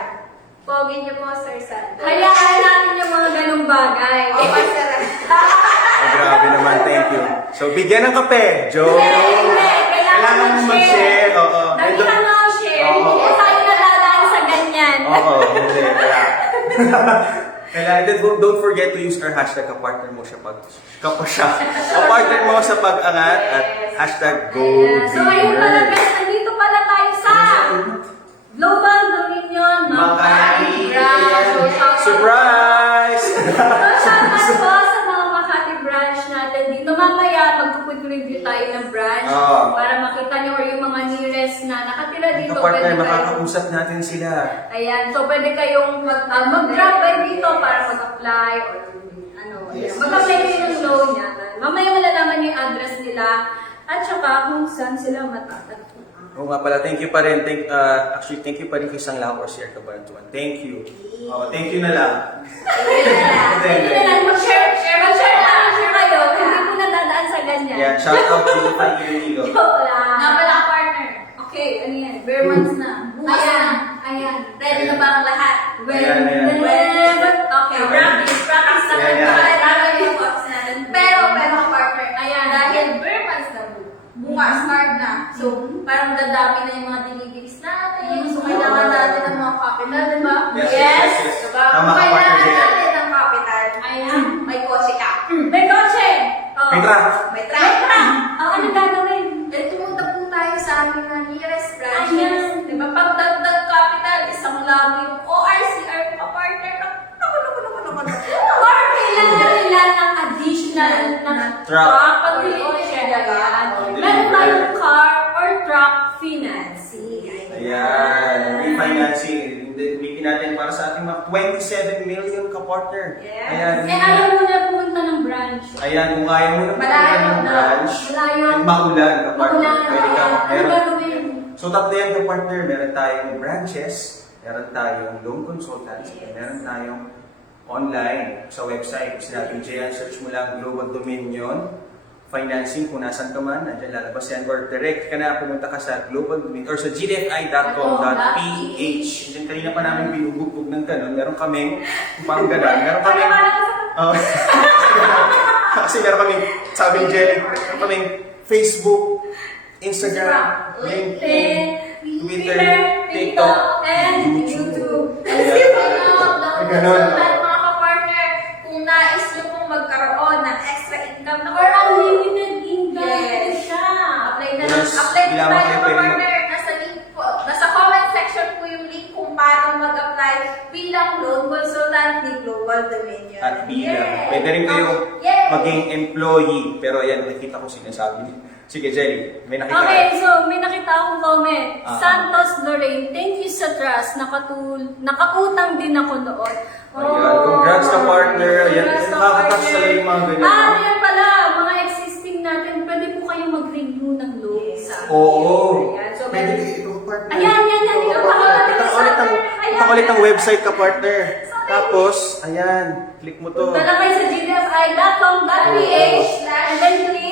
Pogi niyo po, Sir Sandro. Hayaan natin yung mga ganong bagay. O, masarap. Oh, grabe naman, thank you. So, bigyan ng kape, Joe. Hindi. Kailangan mo mag-share. mag-share, oo. Dali ka na share. Oo. Hindi tayo nadadaan sa ganyan. Oo, hindi. Kailangan, don't forget to use our hashtag kapartner mo siya pag kapartner mo sa pag-angat at hashtag go Ayan. So ngayon pala Dreamers. guys, nandito pala tayo sa Global Dominion Makati. Branch. Surprise! So shoutout po sa mga Makati branch natin dito. Mamaya mag-quick review tayo ng branch Oo. para makita nyo or yung mga nearest na nakatira dito. Kapartner, Pwede kayo- makakausap natin sila. Ayan, so pwede kayong mag-drop by dito para mag-apply or ano, Yes. mag-apply kayo ng loan niya. Mamaya malalaman niyo yung address nila at saka kung saan sila matatagpuan. Oo nga pala, thank you pa rin. Actually, thank you pa rin kay Isang Laor, Sir Cabanatuan. Thank you. Oh, thank you na lang. Hindi na lang, mag-share kayo. Hindi po nadadaan sa ganyan. Yeah, shout out to Pan Iloilo. Joke lang. Nga pala ka partner. Okay, ano yan? Bare months na. Bukas Ayan, na. ayan. Ready na ba ang lahat? Ayan, ayan. Okay, Practice na Yeah, yeah. Marami yung thoughts natin. Pero partner, Ayan. dahil bare months na bukas, start na. So, parang dadami na yung mga deliveries natin. So, kailangan natin ng mga capital, di ba? Yes, yes, yes. Diba? Tama ka, Kailangan partner, Jen. natin ng capital. Ayan. May kotse ka. May kotse! Oh. May truck. May truck. Oh, ano gagawin? Eh, tumunta po tayo sa aming mga nearest branches. Ayan. Di ba? Pagdagdag capital, isang labo yung ORCR pa partner. Naku. Or kailangan nila ng additional na Truck. pagbili siya agad. Meron tayong car or truck financing. Ayan, refinancing. Bikin natin para sa ating mga 27 million ka-partner. Yes. Ayan. Eh, ayaw mo na pumunta ng branch. Ayan, kung ayaw mo na pumunta Malayo ng na. branch, Malayo. and maulan ka-partner. Maulan. Pwede ka, Ano meron. gagawin? So, tatlo yan ka-partner. Meron tayong branches, meron tayong loan consultants, Yes. meron tayong online sa website. Sinabi Jayan, search mo lang Global Dominion Financing kung nasan ka man, nandiyan lalabas yan. Or direct ka na, pumunta ka sa Global Dominion or sa gdfi.com.ph. Diyan kanina pa namin binubugbog ng ganun. Meron kaming pang ganun. Meron Kaya kaming... parang Oh. Kasi meron kaming, sabi ni Jelly, meron kaming Facebook Instagram, LinkedIn, LinkedIn, Twitter, TikTok, and YouTube. YouTube. Ganon. Mga kapartner, kung nais nyo pong magkaroon ng extra income na Or unlimited income Yes. siya. Apply na Yes, apply na lamang tayo kayo mga pwede partner. Nasa link po, nasa comment section po yung link kung paano mag-apply bilang loan consultant ni Global Dominion. At bilang. Yes. Pwede rin kayong Yes. maging employee. Pero ayan, nakikita ko sinasabi niya. Sige, Jelly. May nakita Okay, ka. so may nakita akong comment. Ah. Santos Lorraine, thank you sa trust. Nakautang din ako noon. Ayan, congrats ka, partner. Ayan, Congrats ka, nakakatouch partner. talaga yung mga ganyan. Ayan pala, mga existing natin, pwede po kayong mag-renew ng loan sa akin. Oo. Ayan, so Pwede meron- kayo ikaw, partner. Ayan, yan, yan. Ikaw pa. Itakulit ang website ka, partner. Tapos, ayan, click mo to. Punta lang kayo sa gdfi.com.ph and then click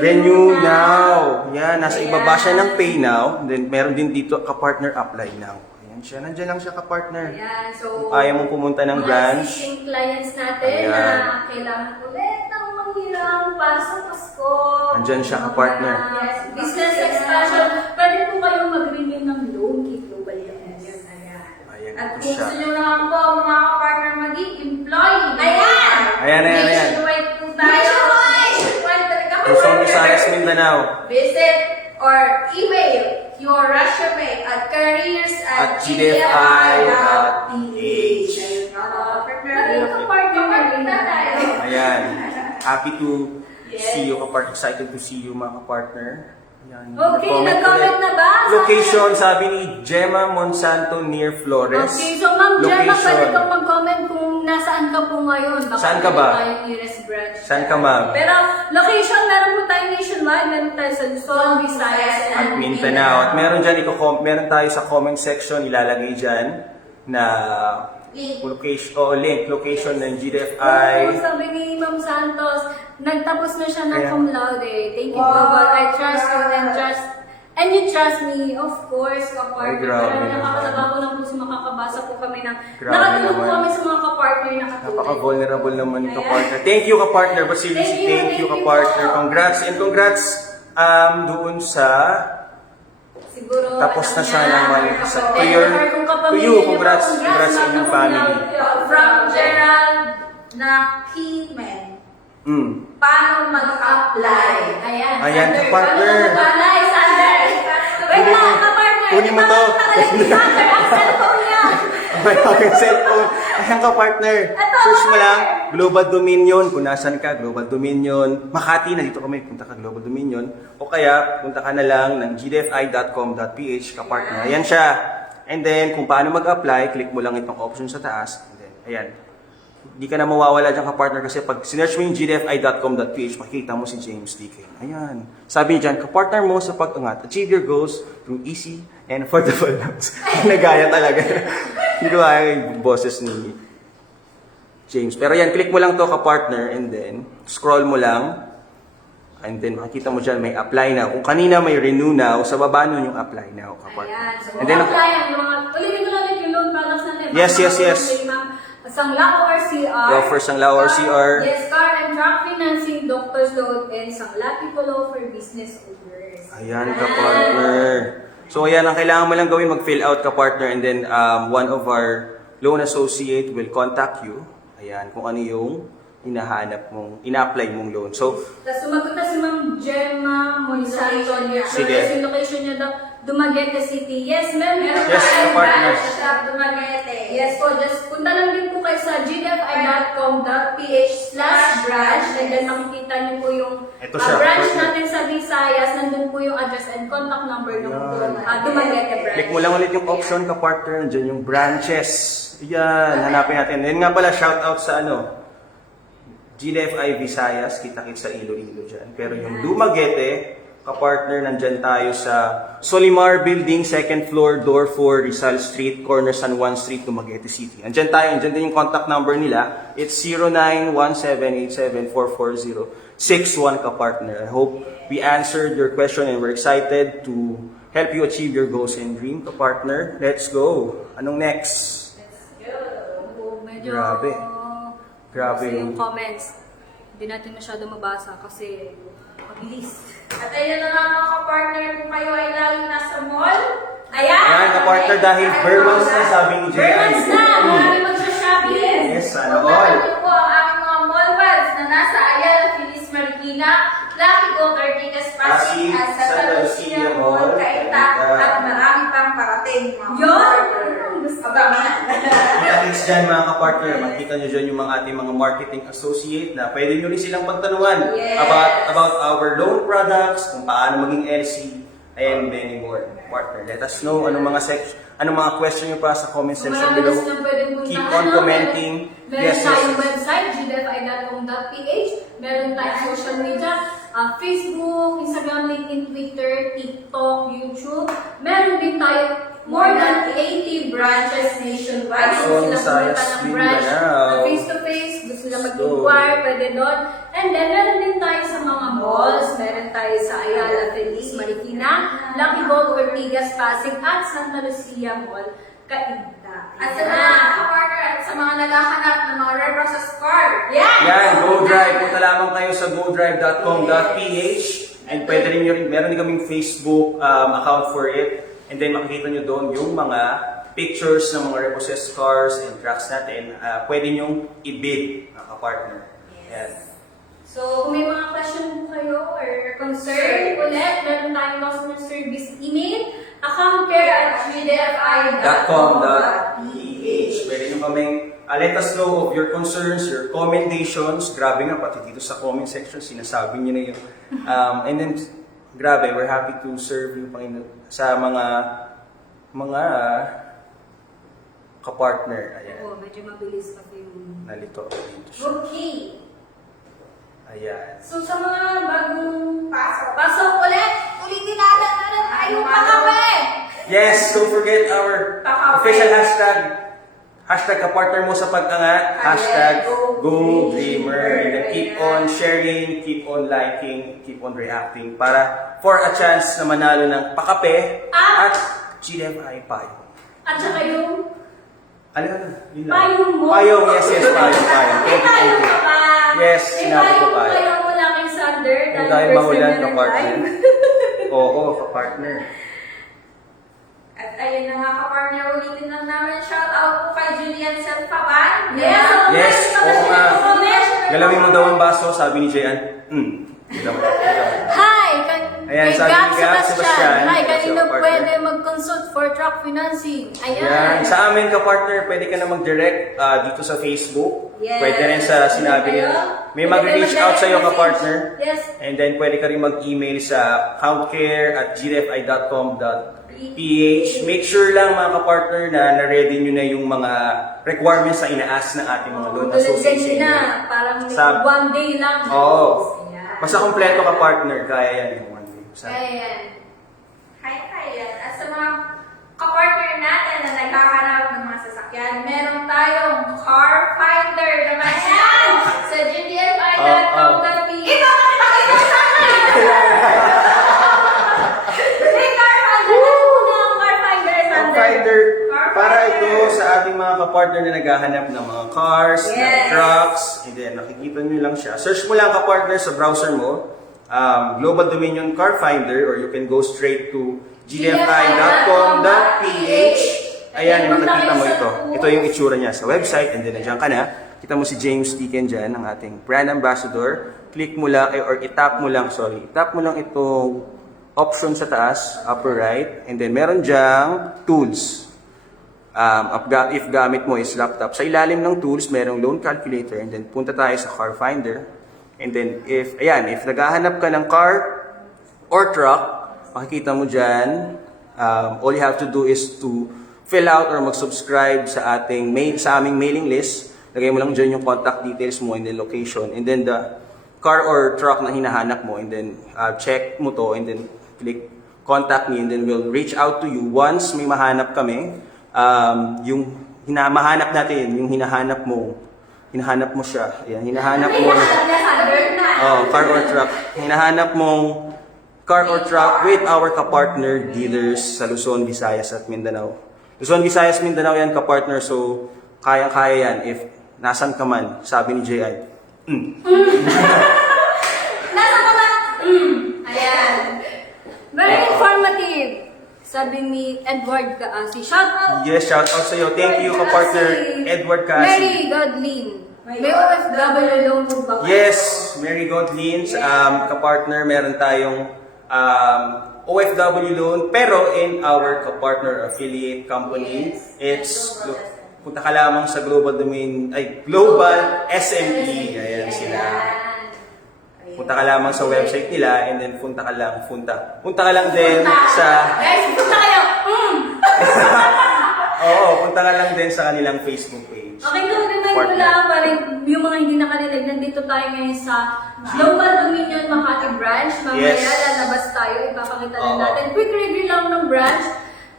Renew now. Yan, nasa ibaba siya ng pay now. Then, meron din dito ka-partner apply now. Ayan siya, nandiyan lang siya ka-partner. Ayan, so Kung ayaw mong pumunta ng mga branch, existing clients natin Ayan. na kailangan ulit ng manghiram para sa Pasko. Andyan siya, ka-partner. Yes, business expansion. Pwede po kayong mag-renew ng loan kay Global Dominion. Ayan. ayan At po kung siya. gusto nyo naman po mga kapartner maging employee. Ayan! Ayan. Nationwide po tayo. Nationwide talaga. Luzon, Visayas, Mindanao. Visit or email your resume at careers@gdfi.ph. Pwede ka partner na tayo. Ayan. Happy to Yes. see you, ka-partner. Excited to see you, mga ka-partner. Ayan. Okay, Nag-comment nag-comment ulit. na ba? Location, sabi ni Gemma Monsanto near Flores. Okay, so Ma'am Gemma, Location. pwede kang mag-comment kung nasaan ka po ngayon. Baka Saan ka ba? pwede tayong i-res branch. Saan ka, ma'am? Pero location, meron po tayo nationwide. Meron tayo sa Luzon, Visayas, At and Mindanao. At meron dyan, meron tayo sa comment section, ilalagay dyan na Link. location ng Oo, GDFI. sabi ni Ma'am Santos, nagtapos na siya ng Ayan. cum laude. Thank you, Wow. Global. I trust you and you trust me, of course, Ay, kapartner. grabe Pero naman. nakakatawa ko lang po sa makakabasa po kami ng Grabe nakatulong po naman. kami sa mga kapartner na katulad. Napaka-vulnerable naman Ayan. ka-partner. Thank you, ka-partner. But seriously, thank you, ka-partner. po. Congrats. And congrats doon sa... Siguro, Tapos na alam sana niya, naman kapatid, sa- or kung to kapamilya you, niyo po, congrats sa ma'am, inyong cum family. laude. From Gerald na Keyman. Paano mag-apply? Ayan, Ayan, Sander, kapartner. paano mag-apply, Sander? Wait Kunin lang, mo. kapartner. Kunin mo to. Sander, ang cellphone niya. May yung cellphone. Ayan ka, partner. Ito, Search mo partner. lang, Global Dominion. Kung nasan ka, Global Dominion. Makati, nandito kami. Punta ka, Global Dominion. O kaya, punta ka na lang ng gdfi.com.ph, ka-partner. Ayan siya. And then, kung paano mag-apply, click mo lang itong option sa taas. And then, ayan. Hindi ka na mawawala dyan, ka-partner, kasi pag sinearch mo yung gdfi.com.ph, makikita mo si James DK. Ayan. Sabi niya dyan, ka-partner mo sa pag-angat. Achieve your goals through easy and affordable loans. Nagaya talaga. Hindi ko kaya yung boses ni James. Pero yan, click mo lang to, ka-partner, and then, scroll mo lang. And then, makikita mo dyan, may apply now. Kung kanina may renew now, sa baba nun yung apply now, ka-partner. Ayan, so And then, apply ang mga, ulitin ko lang ulit yung loan balance natin. Yes, Mga yes, yes. kay Ma'am Sanglao or CR. Offer Sanglao or CR. Yes, car and truck financing, doctor's loan, and Sangla Piccolo for business owners. Ayan, ka-partner. So, ayan, ang kailangan mo lang gawin, mag-fill out ka-partner, and then one of our loan associate will contact you. Ayan, kung ano yung hinahanap mong, ina-apply mong loan. So, Tapos sumagot na si Ma'am Gemma Monsanto niya. Sige. Tapos yung location niya daw, Dumaguete City. Yes, ma'am. Meron Yes, tayong partner. branch sa Dumaguete. Yes po, just punta lang din po kayo sa gdfi.com.ph/branch and then makikita niyo po yung Ito siya, branch partner. natin sa Visayas. Nandun po yung address and contact number ng Ayan. Dumaguete branch. click mo lang ulit yung option ka-partner, nandiyan yung branches. Ayan, hanapin natin. And nga pala, shout out sa GDFI Visayas, kita-kit sa Iloilo dyan. Pero yung Dumaguete, ka-partner, nandyan tayo sa Solimar Building, 2nd floor, door 4, Rizal Street, corner San Juan Street, Dumaguete City. Nandyan tayo, nandyan din yung contact number nila. It's 091787446061, ka-partner. I hope we answered your question and we're excited to help you achieve your goals and dream, ka-partner. Let's go! Anong next? Oo, medyo Grabe. Grabe kasi yung yung- comments. Hindi natin masyado mabasa kasi mabilis. At ayun na nga mga kapartner, kung kayo ay lagi nasa mall, ayan! Yan, kapartner, dahil Burmans na, sabi ni Jay. Burmans na! Marami magsha-shopping! Yes, sana Puntahan all. niyo po ang aming mga mall walls na nasa Ayala, Feliz, Marikina, Lucky Gold, Ortigas, Pasig, at sa Santa Lucia Mall, Cainta, at marami pang parating mga Yun! kapartner. Abangan! Thanks dyan mga kapartner, makita nyo dyan yung mga ating mga marketing associate na pwede nyo rin silang pagtanungan Yes. about our loan products, kung paano maging LC, and many more. Partner, let us know anong mga question nyo pa sa comment section Marami below. na silang pwedeng puntahan. Keep on commenting. Meron tayong website, gdfi.com.ph. Meron tayong social media, Facebook, Instagram, LinkedIn, Twitter, TikTok, YouTube. Meron din tayo more than 80 branches nationwide. So, Gusto sila Visayas, pumunta ng Mindanao. branch face-to-face, gusto sila mag-inquire, pwede doon. And then, meron din tayo sa mga malls. Meron tayo sa Ayala, Feliz, Marikina, Lucky Gold, Ortigas, Pasig, at Santa Lucia Mall, Cainta. At sa mga kapartner at sa mga naghahanap ng mga Red Rosas card, Yan, GoDrive. Punta lamang kayo sa godrive.com.ph and pwede rin nyo rin, meron din kaming Facebook account for it. And then makikita nyo doon yung mga pictures ng mga repossessed cars and trucks natin. Pwede nyong i-bid, mga kapartner. Yan. So, kung may mga question po kayo or concern ulit, meron tayong customer service email, .com.ph. Pwede nyo kaming let us know of your concerns, your commendations. Grabe nga, pati dito sa comment section, sinasabi nyo na yun. And then, grabe, we're happy to serve you, Panginoon, sa mga kapartner. Ayan, Oo, medyo mabilis pa po yung... nalito ako dito siya. Okay. Ayan. So, sa mga bagong pasok ulit, ulitin natin na tayo pakape! Yes, don't forget our official hashtag kapartner mo sa pag-angat, hashtag GoDreamer. And then keep on sharing, keep on liking, keep on reacting para for a chance na manalo ng pakape at GDFI payo. at saka yung Ano yun? Yun lang. payong mo. Payong, yes, payong. Thank you, thank you. Pa. Yes, May sinabi ko payong. payong mula kay Sander. Dahil first mahulan time ka na partner. live. Oo, ka-partner. At ayun na nga kapartner, ulitin lang namin. Shout out po kay Julian Selfaban. Yes, Yes, oo nga. comment. Galawin mo daw ang baso, sabi ni Jayan. Galaw. Hi! Ayan, Kay sabi Gab ni Gab Sebastian. Hi, kanino Siya, partner. pwede mag-consult for truck financing? Yan. Ayan. Sa amin ka-partner, pwede ka na mag-direct dito sa Facebook. Yes. Pwede rin sa sinabi Kayo? nila. May Pwede mag-reach mag-direct out sa iyo message. ka-partner. Yes. And then pwede ka rin mag-email sa countcare@gdfi.com.ph. Make sure lang mga ka-partner na na-ready nyo na yung mga requirements na ina-ask ng ating mga loan Tulad association. kanina, parang Sa- one day lang. Oo. Ayan. Basta kompleto ka-partner, kaya yan yung one day. Ayan. Hi, yan. At sa mga kapartner natin na naghahanap ng mga sasakyan, meron tayong car finder naman yan sa gdfi.com.ph. Ito! May car finder. Ano po na ang car finder, Ang Sander? finder, Car para finder. ito sa ating mga kapartner na naghahanap ng mga cars, ng Yes. trucks, and then nakikita nyo lang siya. Search mo lang kapartner sa browser mo, Global Dominion Car Finder, or you can go straight to gdfi.com.ph. Ayan, makikita mo ito. Ito yung itsura niya sa website, and then nandiyan ka na. Kita mo si James Deacon dyan, ng ating brand ambassador. Click mo lang, or itap mo lang itong option sa taas, upper right, and then meron dyang tools. If gamit mo is laptop, sa ilalim ng tools, merong loan calculator, and then punta tayo sa car finder. And then, if naghahanap ka ng car or truck, makikita mo dyan, all you have to do is to fill out or mag-subscribe sa aming mailing list. Lagay mo lang dyan yung contact details mo and then location. And then the car or truck na hinahanap mo, and then check mo to, and then click contact me, and then we'll reach out to you once may mahanap kami. Yung mahanap natin, yung hinahanap mo siya. Ayan, hinahanap mo. Car or truck. Hinahanap mong car or truck with our ka-partner dealers sa Luzon, Visayas at Mindanao. Luzon, Visayas, Mindanao yan ka-partner, so kayang-kaya yan if nasan ka man, sabi ni J.I. Nasa ka ba? sabi ni Edward Kaasi. Shout out! Yes, shout out sa iyo. Thank you, ka-partner Edward Kasi. Mary Godlin. May OFW loan po ba? Yes, Mary Godlin, ka-partner, meron tayong OFW loan, pero in our ka-partner affiliate company, it's, punta ka lamang sa Global SME, ayan sila. Punta ka lamang sa website nila, and then punta ka lang din sa, Guys, punta kayo! punta ka lang din sa kanilang Facebook page. Okay, no, remind ko lang, parang yung mga hindi nakarinig, nandito tayo ngayon sa Global Dominion Makati branch. Mamaya Yes. lalabas tayo, ipapakita lang Oo. natin. Quick review lang ng branch.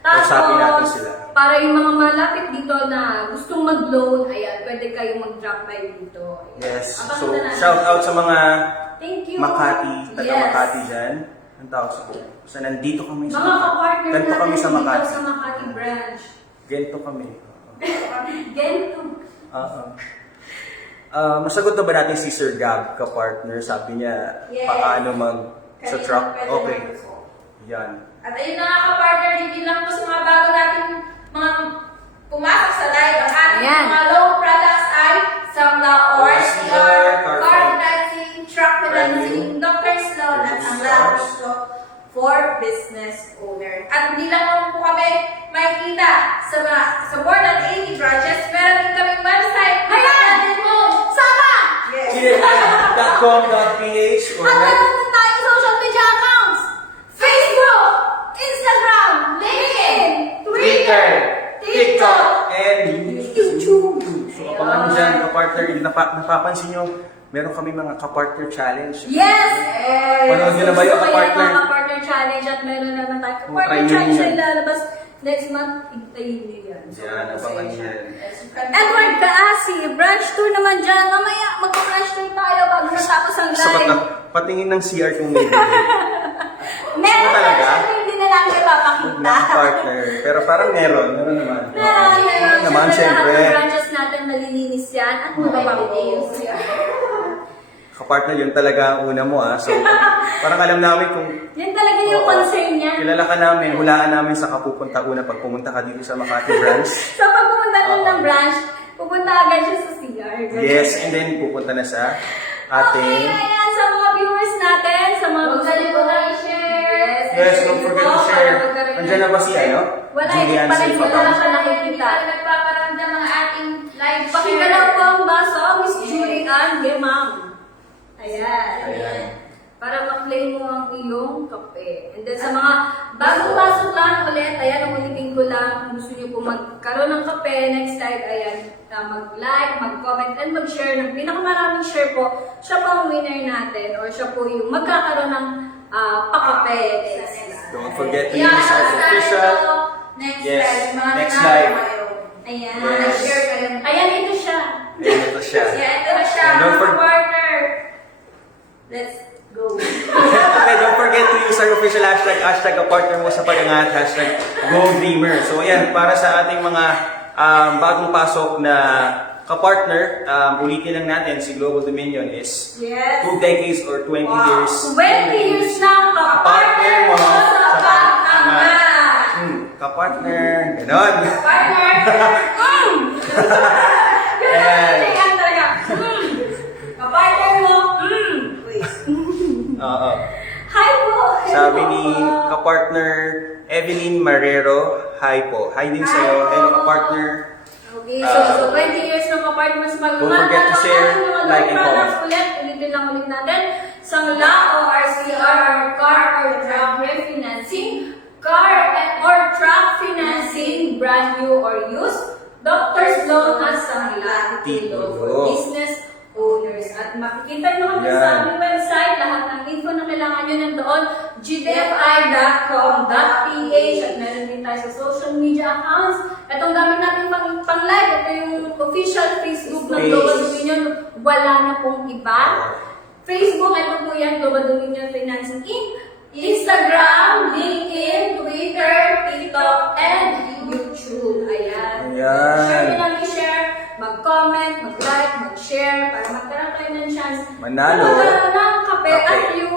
Kausapin natin Tapos, sila. para yung mga malapit dito na gustong mag-loan, ayan, pwede kayong mag-drop by dito. Ayan. Yes, Papakita so natin. shout out sa mga Thank you. Makati, taga Yes. Makati dyan. Ang tawag sa po. So nandito kami sa Mga kapartner Ganito natin kami sa dito Makati. sa Makati branch. Ganito kami. Ganito. Masagot na ba natin si Sir Gab, ka-partner? Sabi niya, Yes. paano sa Kanina truck? pwede Okay. naman po. Yan. At ayun na nga ka-partner, review lang po sa mga bago natin mga pumasok sa live. Ang ating Ayan. mga loan products ay Samla ORCR, car financing, truck financing, doctor's loan, at ang lahat ito for business owner. At hindi lang naman po kami makikita sa more than 80 branches, meron din kami website. Ayan! Natin po! Sama! Yes! cnn.com.ph or At meron din tayong social media accounts. Facebook, Instagram, LinkedIn, Twitter, TikTok, and YouTube. So kapag ano dyan, ka-partner, napapansin nyo, meron kami mga ka-partner challenge. Yes! Panood nyo na ba yung Gusto ko yan, ka-partner? mga ka-partner challenge at meron naman tayo. Oh, Ka-partner kayo challenge yan. na ilalabas next month. Hintayin nyo yan. Yan, abangan nyo yan. Edward Kaasi, branch tour naman dyan. Mamaya, magpa-branch tour tayo bago natapos ang Sapat na, live. patingin ng CR kung may bigay. Meron Ano talaga? pero hindi na namin ipapakita. Na partner. Pero parang meron naman. Meron. Naman, Siyempre, syempre. lahat ng branches natin nalilinis yan at mababango. Ka-partner, yun talaga ang una mo So, parang alam namin kung Yan talaga yung Oo. concern niya. kilala ka namin, hulaan namin sa kapupunta una pag pumunta ka dito sa Makati branch. So, pag pumunta ka Oo. ng branch, pupunta agad siya sa CR. Yes, and then pupunta na sa Okay, ating... ayan, sa mga viewers natin, sa mga Huwag kalimutan i-share. Yes, don't forget to share. Andiyan na ba si Wala, hindi Julian pa rin Silva wala ba? lang siya Hindi nakikita. tayo nagpaparamdam ang ating live Pakita share. lang po ang baso, Miss Julie Ann Gemang. Ayan. Ayan. Para ma-play mo ang iyong kape. And then sa mga bagong pasok lang ulit, ayan, ulitin ko lang, kung gusto niyo po magkaroon ng kape next time, ayan, mag-like, mag-comment, and mag-share ng pinakamaraming share po, siya po ang winner natin, or siya po yung magkakaroon ng pakape next time. Don't forget to Yeah, use our official... next Yes, live. Mga next nanalo live. kayo. Ayan. Yes. Share kayo. Ayan, ito siya. Ayan, ito siya. Yeah, ito na siya, And don't mga for- partner. Let's go. Okay, don't forget to use our official hashtag ka-partner mo sa pag-angat, hashtag GoDreamer. So ayan, para sa ating mga bagong pasok na ka-partner, ulitin lang natin, si Global Dominion is Yes. 2 decades or 20 Wow. years. 20 years na ang kapartner mo sa pag-angat. Ka-partner, ganon. Partner. Ayan. Ayan talaga. Kapartner mo. Oo. Hi po. Sabi ni ka-partner Evelyn Marrero, hi po. Hi din sa'yo. Hello ka-partner. Okay, so 20 years ng kapartner sa pag-angat. Don't forget to share, like, and comment. Ulit, ulitin lang ulit natin. Sangla o RCR or car or truck refinancing, car or truck financing, brand new or used, doctor's loan at Sangla Titulo for Titulo. business owners. At makikita nyo kami Yan. sa aming website, lahat ng info na kailangan nyo nandoon, gdfi.com.ph, at meron din tayo sa social media accounts. Itong gamit natin pang-live, ito yung official Facebook ng Page. Global Dominion, wala na pong iba. Facebook, ito po yan, Global Dominion Financing Inc. Instagram, LinkedIn, Twitter, TikTok, and YouTube. Ayan. Ayan. Share nyo lang i-share, mag-comment, mag-like, mag-share, para magkaroon kayo ng chance Manalo. na magkaroon ng kape Kape. at yung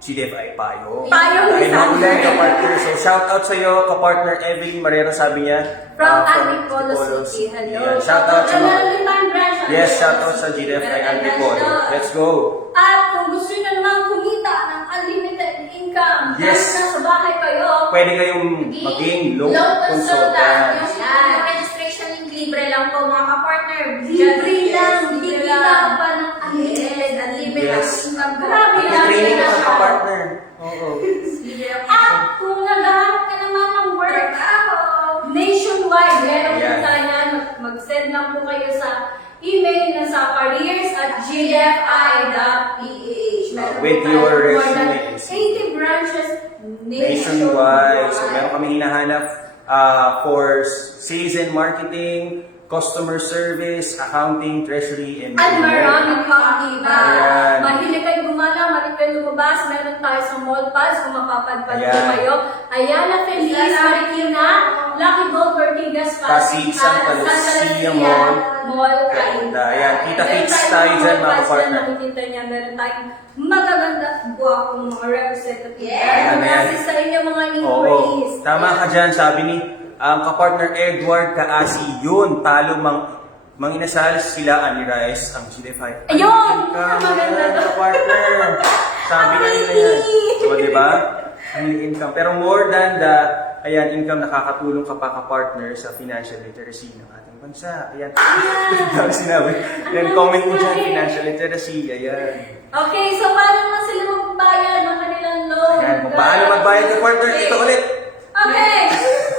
CDFI Payong. Payong Dahil isa. maulan, kapartner. So, shout out sa iyo, kapartner Evelyn Marrero, sabi niya. From Antipolo City. Hello. Shout out sa mga... Limang branch. Yes, shout out sa GDFI Antipolo. Let's go. At kung gusto nyo naman kumita ng unlimited income, Yes. kahit nasa bahay kayo, Pwede kayong maging loan consultant. Yung registration yung libre lang po mga kapartner. libre lang, Libre bibigyan lang. ka pa ng unlimited. Libre Yes. lang income po. Grabe May lang. training ka kapartner. Oo. Libre lang At kung naghahanap ka naman ng work, nationwide, meron po Ayan. tayo yan. Mag-send lang po kayo sa email na sa careers@gfi.ph. Meron po With tayo your more than resume. 80 branches Nationwide. So, meron kami hinahanap for sales and marketing, customer service, accounting, treasury, and At more. maraming pang iba. Ayan. Mahilig kayo gumala, mahilig kayo lumabas. Meron tayo sa mall pass kung mapapadpad po Ayan. kayo. Ayala, Feliz, Marikina, Lucky Gold, Ortigas, Pasig, Santa Lucia Mall, And, ayan, kita-kits tayo dyan, mga kapartner. Nakikita niya, meron tayong magaganda, guwapong mga representative. Yeah. Ayan. Kasi sa inyo mga Oo. inquiries. Tama ka dyan, sabi ni kapartner Edward Kaasi, yun, talo mang inasal sila ni Rice, ang GDFI. Ayun! Income, Maganda to. kapartner. Sabi na nila yan. So, di ba? Ang income. Pero more than the, ayan, income, nakakatulong ka pa kapartner sa financial literacy ng ating bansa. Ayan. Ang sinabi. Ayan, comment mo dyan, financial literacy. Ayan. Okay, so paano naman sila magbayad ng kanilang loan? Ayan, kung paano magbayad ka partner, ito ulit. Okay!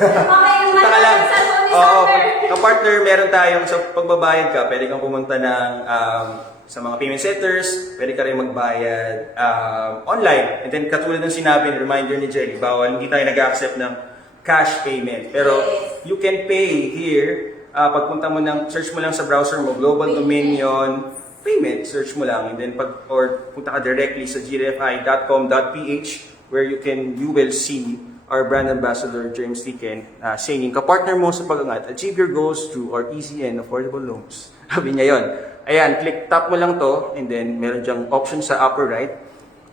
Okay, yung Taka lang. sa phone ni Oo, Summer. ka-partner, meron tayong sa pagbabayad ka, pwede kang pumunta ng sa mga payment centers, pwede ka rin magbayad online. And then katulad ng sinabi, reminder ni Jerry, bawal, hindi tayo nag-accept ng cash payment. Pero you can pay here, pagpunta mo search mo lang sa browser mo, Global Dominion Payment, search mo lang. And then or punta ka directly sa gdfi.com.ph where you will see our brand ambassador, James Tiken, saying, kapartner mo sa pag-angat, achieve your goals through our easy and affordable loans. Sabi niya yun. Ayan, tap mo lang to, and then meron dyang option sa upper right.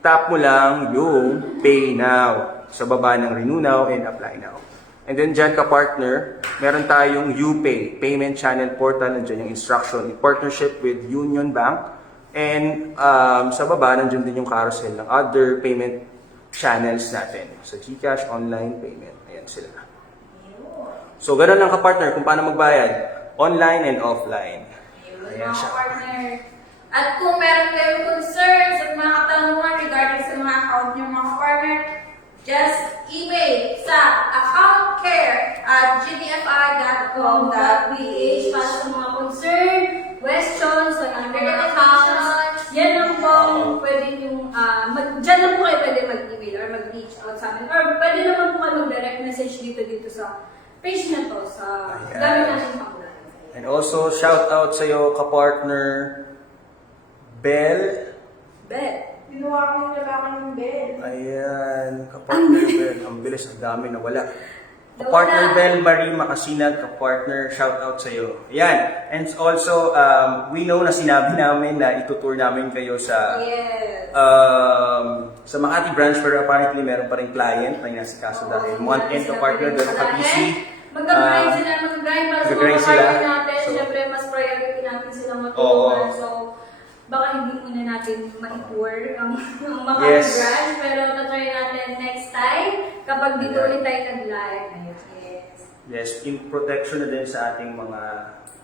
Tap mo lang yung Pay Now. Sa baba ng Renew Now and Apply Now. And then dyan ka-partner, meron tayong UPay, Payment Channel Portal, nandiyan yung instruction, in partnership with Union Bank. And sa baba, nandiyan din yung carousel ng other payment channels natin. Sa GCash, online payment. Ayan sila. So, ganun lang ka-partner kung paano magbayad. Online and offline. Ayan siya. Partner. At kung meron kayong concerns at mga katanungan regarding sa mga account niyo mga partner, just email sa accountcare@gdfi.com.ph para sa mga concern, questions, sa mga accounts. Yan lang po, pwede yung, dyan lang po kayo pwede mag-email or mag-reach out sa amin. Or pwede naman po kayo mag-direct message dito sa page na to, sa Ayan. gamit natin pangkulan. And also, shout out sa iyo, ka-partner Bell. Bet. Ginawa ko yung labakan ng bed. Ayan, ka-partner Bell. Ang bilis, ang dami nawala. Ka-partner Bell Marie Makasinag, ka-partner, shout out sa iyo. Ayan. And also, we know na sinabi namin na itutour namin kayo sa Yes. sa Makati branch, pero apparently meron pa rin client na inasikaso dahil month-end ka-partner, doon ka-busy. Mag-grind sila, mag-grind para sa mga mag-grind sila. partner natin. So, Siyempre, mas priority natin sila matulungan. So, baka hindi muna natin ma-tour ang Makati Yes. branch, pero tatry natin next time kapag dito ulit tayo nag-live. Ayun. Yes, in protection na din sa ating mga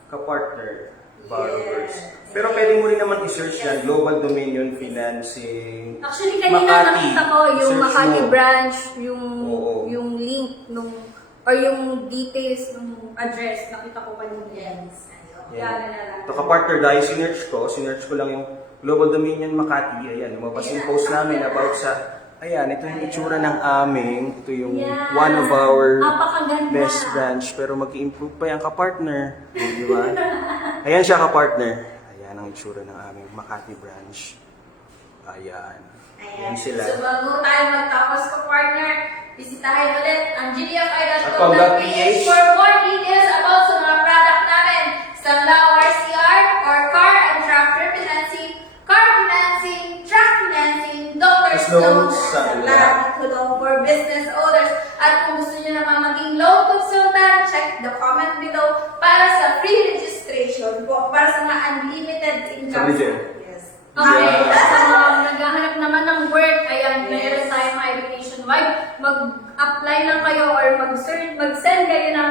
ka-partner borrowers. Pero pwede mo rin naman i-search yan, Global Dominion Financing. Actually, kanina Makati. nakita ko yung Search Makati mo. branch, yung Oo. yung link nung or yung details ng address, nakita ko kanina. Yes. Kaya na lang. Ito ka-partner, dahil sinearch ko lang yung Global Dominion Makati. Ayan, lumabas yung post namin about sa, ayan, ito yung itsura ng aming, ito yung Yan. one of our Napakaganda. best branch, pero mag-i-improve pa yan ka-partner. Di ba? Ayan siya ka-partner. Ayan ang itsura ng aming Makati branch. Ayan. Ayan sila. So, bago tayo magtapos ko, partner, bisitahin ulit ang .com.ph gdfi.com.ph for more details about sa mga product namin. Sunflower RCR or car and truck refinancing, car financing, truck financing, doctor's loans sa Lagi tulong for business owners. At kung gusto nyo naman maging loan consultant, check the comment below para sa free registration po, para sa mga unlimited income. Sa Bridget. Yes. Okay, Yeah. sa mga naghahanap naman ng work, ayan, meron tayong IB Nationwide. Mag-apply lang kayo or mag-send kayo ng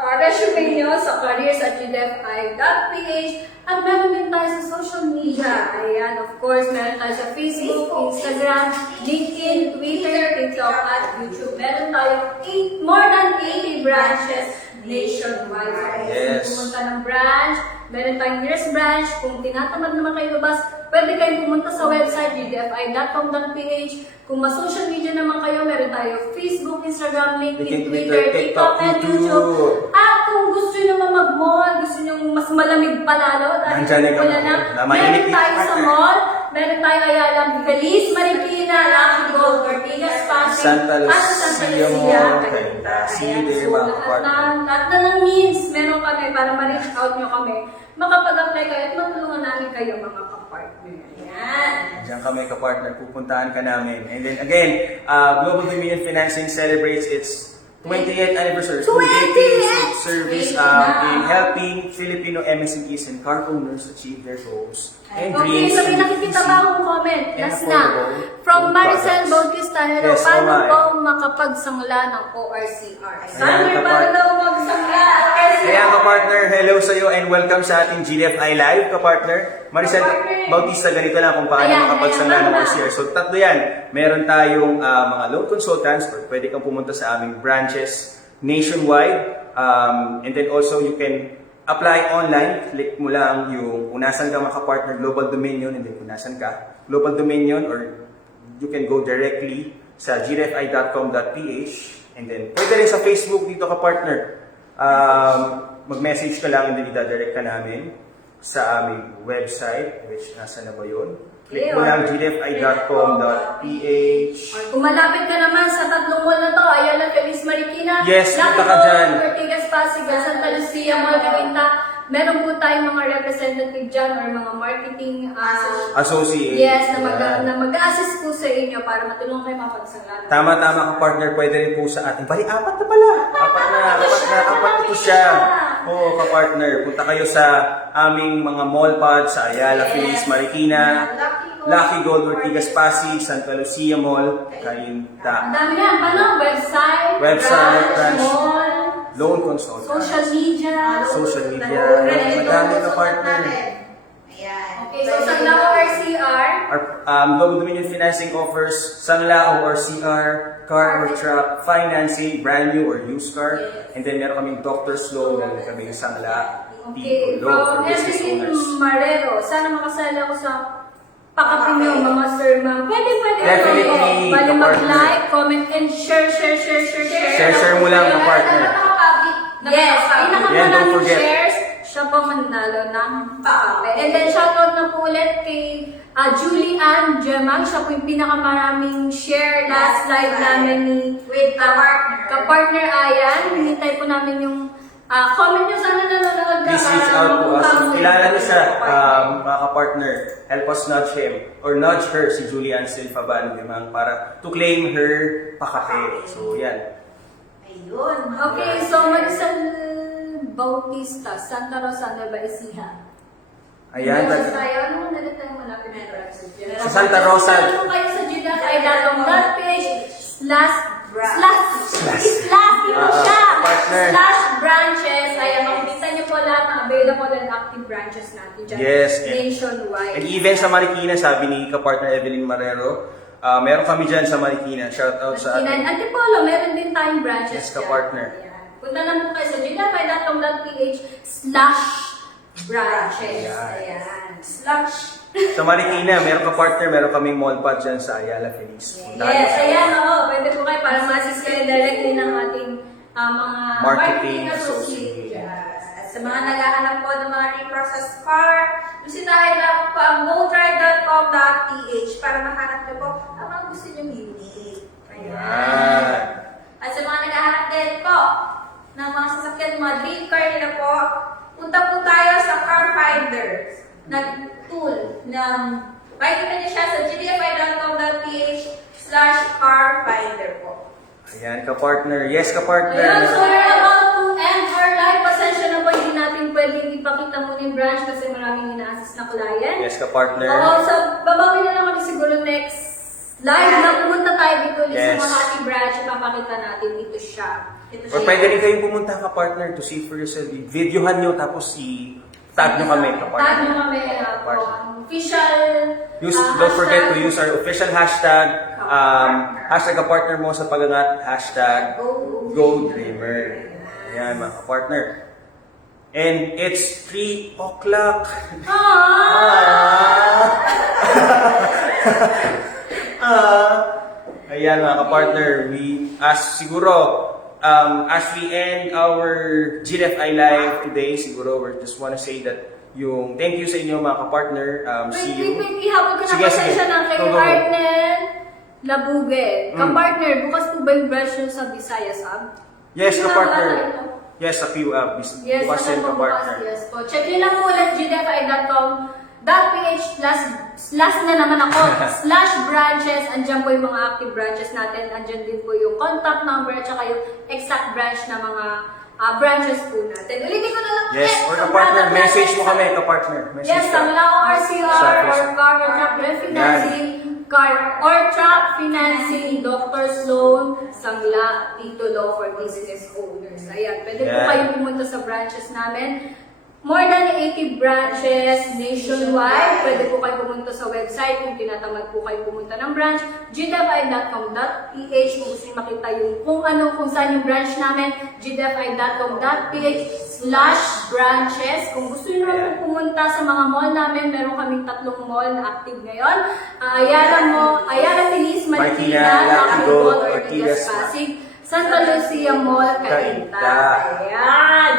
resume nyo sa careers@udfi.ph. At meron din tayo sa social media. Ayan, of course, meron tayo sa Facebook, Instagram, LinkedIn, Twitter, TikTok, at YouTube. Meron tayo more than 80 branches nationwide. Yes. Kung pumunta ng branch, meron tayong nearest branch. Kung tinatamad naman kayo labas, pwede kayong pumunta sa website udfi.com.ph. Kung ma-social media naman kayo, meron tayo Facebook, Instagram, LinkedIn, Twitter, TikTok, and YouTube. At kung gusto nyo naman mag-mall, gusto nyo mas malamig pa lalo, dahil Nandyan ka wala mo. na, Mainit meron tayo yung sa partner. mall, meron tayo Ayala, Bigalis, Marikina, Lucky Gold, Ortigas, Pasig, Santa at sa Santa Lucia Lucia, Mall, Cainta. see you Ayan, there, so mga lahat kapartner. lahat na ng means meron kami para ma-reach out nyo kami, makapag-apply kayo at matulungan namin kayo mga kapartner. Ayan. Diyan kami kapartner, pupuntahan ka namin. And then again, Global Dominion Financing celebrates its 20th anniversary, 20th! decades of service in helping Filipino MSMEs and car owners achieve their goals and Okay, dreams. so may in nakikita easy ba akong comment? and Last na. affordable From loan Maricel products. Bautista, hello. Yes, Paano oh my. po makapagsangla ng ORCR? Ayan, Summer, paano kapart- daw magsangla ng ORCR? Kaya kapartner, hello sa iyo and welcome sa ating GDFI Live kapartner. Maricel Kapartner. Bautista, ganito lang kung paano Ayan, makapagsangla ayan, ng mama. OCR. So tatlo yan. Meron tayong mga loan consultants or pwede kang pumunta sa aming branches nationwide. And then also you can apply online. Click mo lang yung kung nasan ka makapartner Global Dominion and then kung nasan ka Global Dominion, or you can go directly sa gdfi.com.ph and then pwede rin sa Facebook dito kapartner. Mag-message ka lang and then i-direct ka namin sa aming website, which nasa na ba yun? Click mo lang gdfi.com.ph. Or kung malapit ka naman sa tatlong mall na to, Ayala, Feliz, Marikina, Yes, Lucky punta ka Gold, dyan. Ortigas, Pasig, Santa Lucia, Mall, Cainta, meron po tayong mga representative dyan or mga marketing Associate. yes, Yan. na mag-assist po sa inyo para matulungan kayo mapagsangla. Tama-tama ka partner, pwede rin po sa ating bali, apat na pala. Apat ito siya. Oo, ka-partner. Punta kayo sa aming mga mall pods sa Ayala, Feliz, Marikina, Lucky Gold, Ortigas, Pasig, Santa Lucia Mall, Ang Cainta. dami na, paano? Website, Branch, mall, loan consultant, social media. social media, madami ka partner. Ayan. Okay, so sa Lao RCR, Our Global Dominion Financing offers Sanlao or CR, car or truck financing, brand new or used car. Yes. And then meron kaming doctor's loan, meron kaming Sangla, okay, People Law for from business Evelyn owners. Marrero, sana makasali ako sa pakapin niyo, mga sir, ma'am. Pwede. Definitely, Bali kapartner. mag-like, comment, and share. Share mo lang mga partner. Yes, Yeah, don't pinakamaraming forget. shares, siya pa manalo ng pakape. And then shoutout na po ulit kay Julie Ann Gemag. Siya po yung pinakamaraming share last live namin ni With kapartner. kapartner Ayan. Hinintay po namin yung comment nyo. Sana nanonood ka. Please reach out to us. Kung kilala niyo siya, mga kapartner, help us nudge him or nudge her, si Julian Silfaban, para to claim her pakape. So, yan. Ayun. Okay, so Maricel Bautista, Santa Rosa, Nueva Ecija. Ayan. Sa tayo, ano mo nalit tayo malapit na branches dyan? Sa Santa Rosa. Ano kayo sa Partner. /branches. Ayan, makikita niyo po lahat ng available and active branches natin dyan. Yes. Nationwide. And even sa Marikina, sabi ni kapartner Evelyn Marrero, meron kami dyan sa Marikina. Shout out sa Marikina. ating Antipolo, meron din tayong branches Yes, ka-partner. Ayan. Punta lang po kayo sa gdfi.com.ph/branches. Ayan. Ayan. Sa Marikina, meron ka-partner, meron kaming mall pad dyan sa Ayala, Feliz. Yes, ayan, oo. Pwede po kayo para ma-assist kayo directly ng ating mga Marketing associate. associate. At sa mga naghahanap po ng mga reprocessed car, bisitahin lamang po ang goldride.com.ph para mahanap niyo po ang mga gusto niyong unit. Ayan. At sa mga naghahanap din po ng mga sasakyan, mga dream car nila po, punta po tayo sa Car Finder na tool ng makikita niyo siya sa gdfi.com.ph Ayan, ka-partner. Yes, Ayan, so ka-partner. we're about to end our live. Pasensya na po, hindi natin pwedeng ipakita muna yung branch kasi maraming ina-assist na client. Yes, ka-partner. Oo, so babawi na lang kami siguro next live na pumunta tayo dito ulit Yes. sa Makati branch. Ipapakita natin dito siya. Or pwede rin kayong pumunta ka-partner to see for yourself. Videohan nyo tapos tag nyo kami Tag ka-partner. nyo kami official Don't forget to use our official hashtag. Hashtag ka-partner mo sa pag-angat. Hashtag GoDreamer. Ayan mga ka-partner. And it's 3 o'clock. Ayan mga ka-partner, as we end our GFI Live today, siguro we just want to say that thank you sa inyo mga ka-partner. See you. Wait, ihabol ko na Sige, pasensya sige. ng kay Go, go, go. Arnel Labugue. Mm. Ka-partner, bukas po ba yung branch nyo sa Visayas Hub? Yes, Hindi ka-partner. na wala ito. Yes, sa few Yes, bukas ano yun po ka-partner. bukas, yes po. Check nyo lang po ulit gdfi.com.ph slash na naman ako, /branches. Andyan po yung mga active branches natin. Andyan din po yung contact number at saka yung exact branch na mga branches po natin. Ulitin ko na lang Yes, ulit. or Ang ka-partner, product message natin mo sa- kami ka-partner. Message Yes, ka. ang Lao RCR Sa or Facebook. car or truck refinancing, car or truck financing, doctor's loan, Sangla, Tito Law for business owners. Ayan, pwede po Yan. kayo pumunta sa branches namin. More than 80 branches nationwide. Pwede po kayo pumunta sa website kung tinatamad po kayo pumunta ng branch. gdfi.com.ph kung gusto nyo makita yung kung saan yung branch namin. gdfi.com.ph/branches. Kung gusto nyo naman po pumunta sa mga mall namin, meron kaming 3 mall na active ngayon. Ayala Feliz, Marikina, Lucky Lucky Gold, Gold, Ortigas, Ortigas, Pasig, Santa Lucia Mall, Cainta. Cainta. Ayan!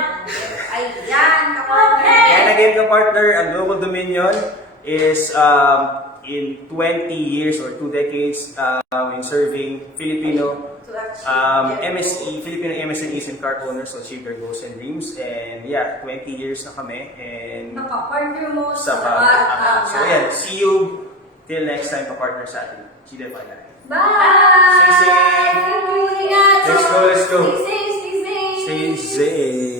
Ayan, ka-partner. And again, ka-partner, ang Global Dominion is in 20 years or 2 decades in serving Filipino Filipino MSMEs and car owners to achieve their goals and dreams. And yeah, 20 years na kami. And Naka-partner mo sa so yeah, see you till next time ka-partner sa atin. GDFI Live. Bye! Stay safe. Ingat! Let's go, let's go. Stay safe, stay safe! Stay safe.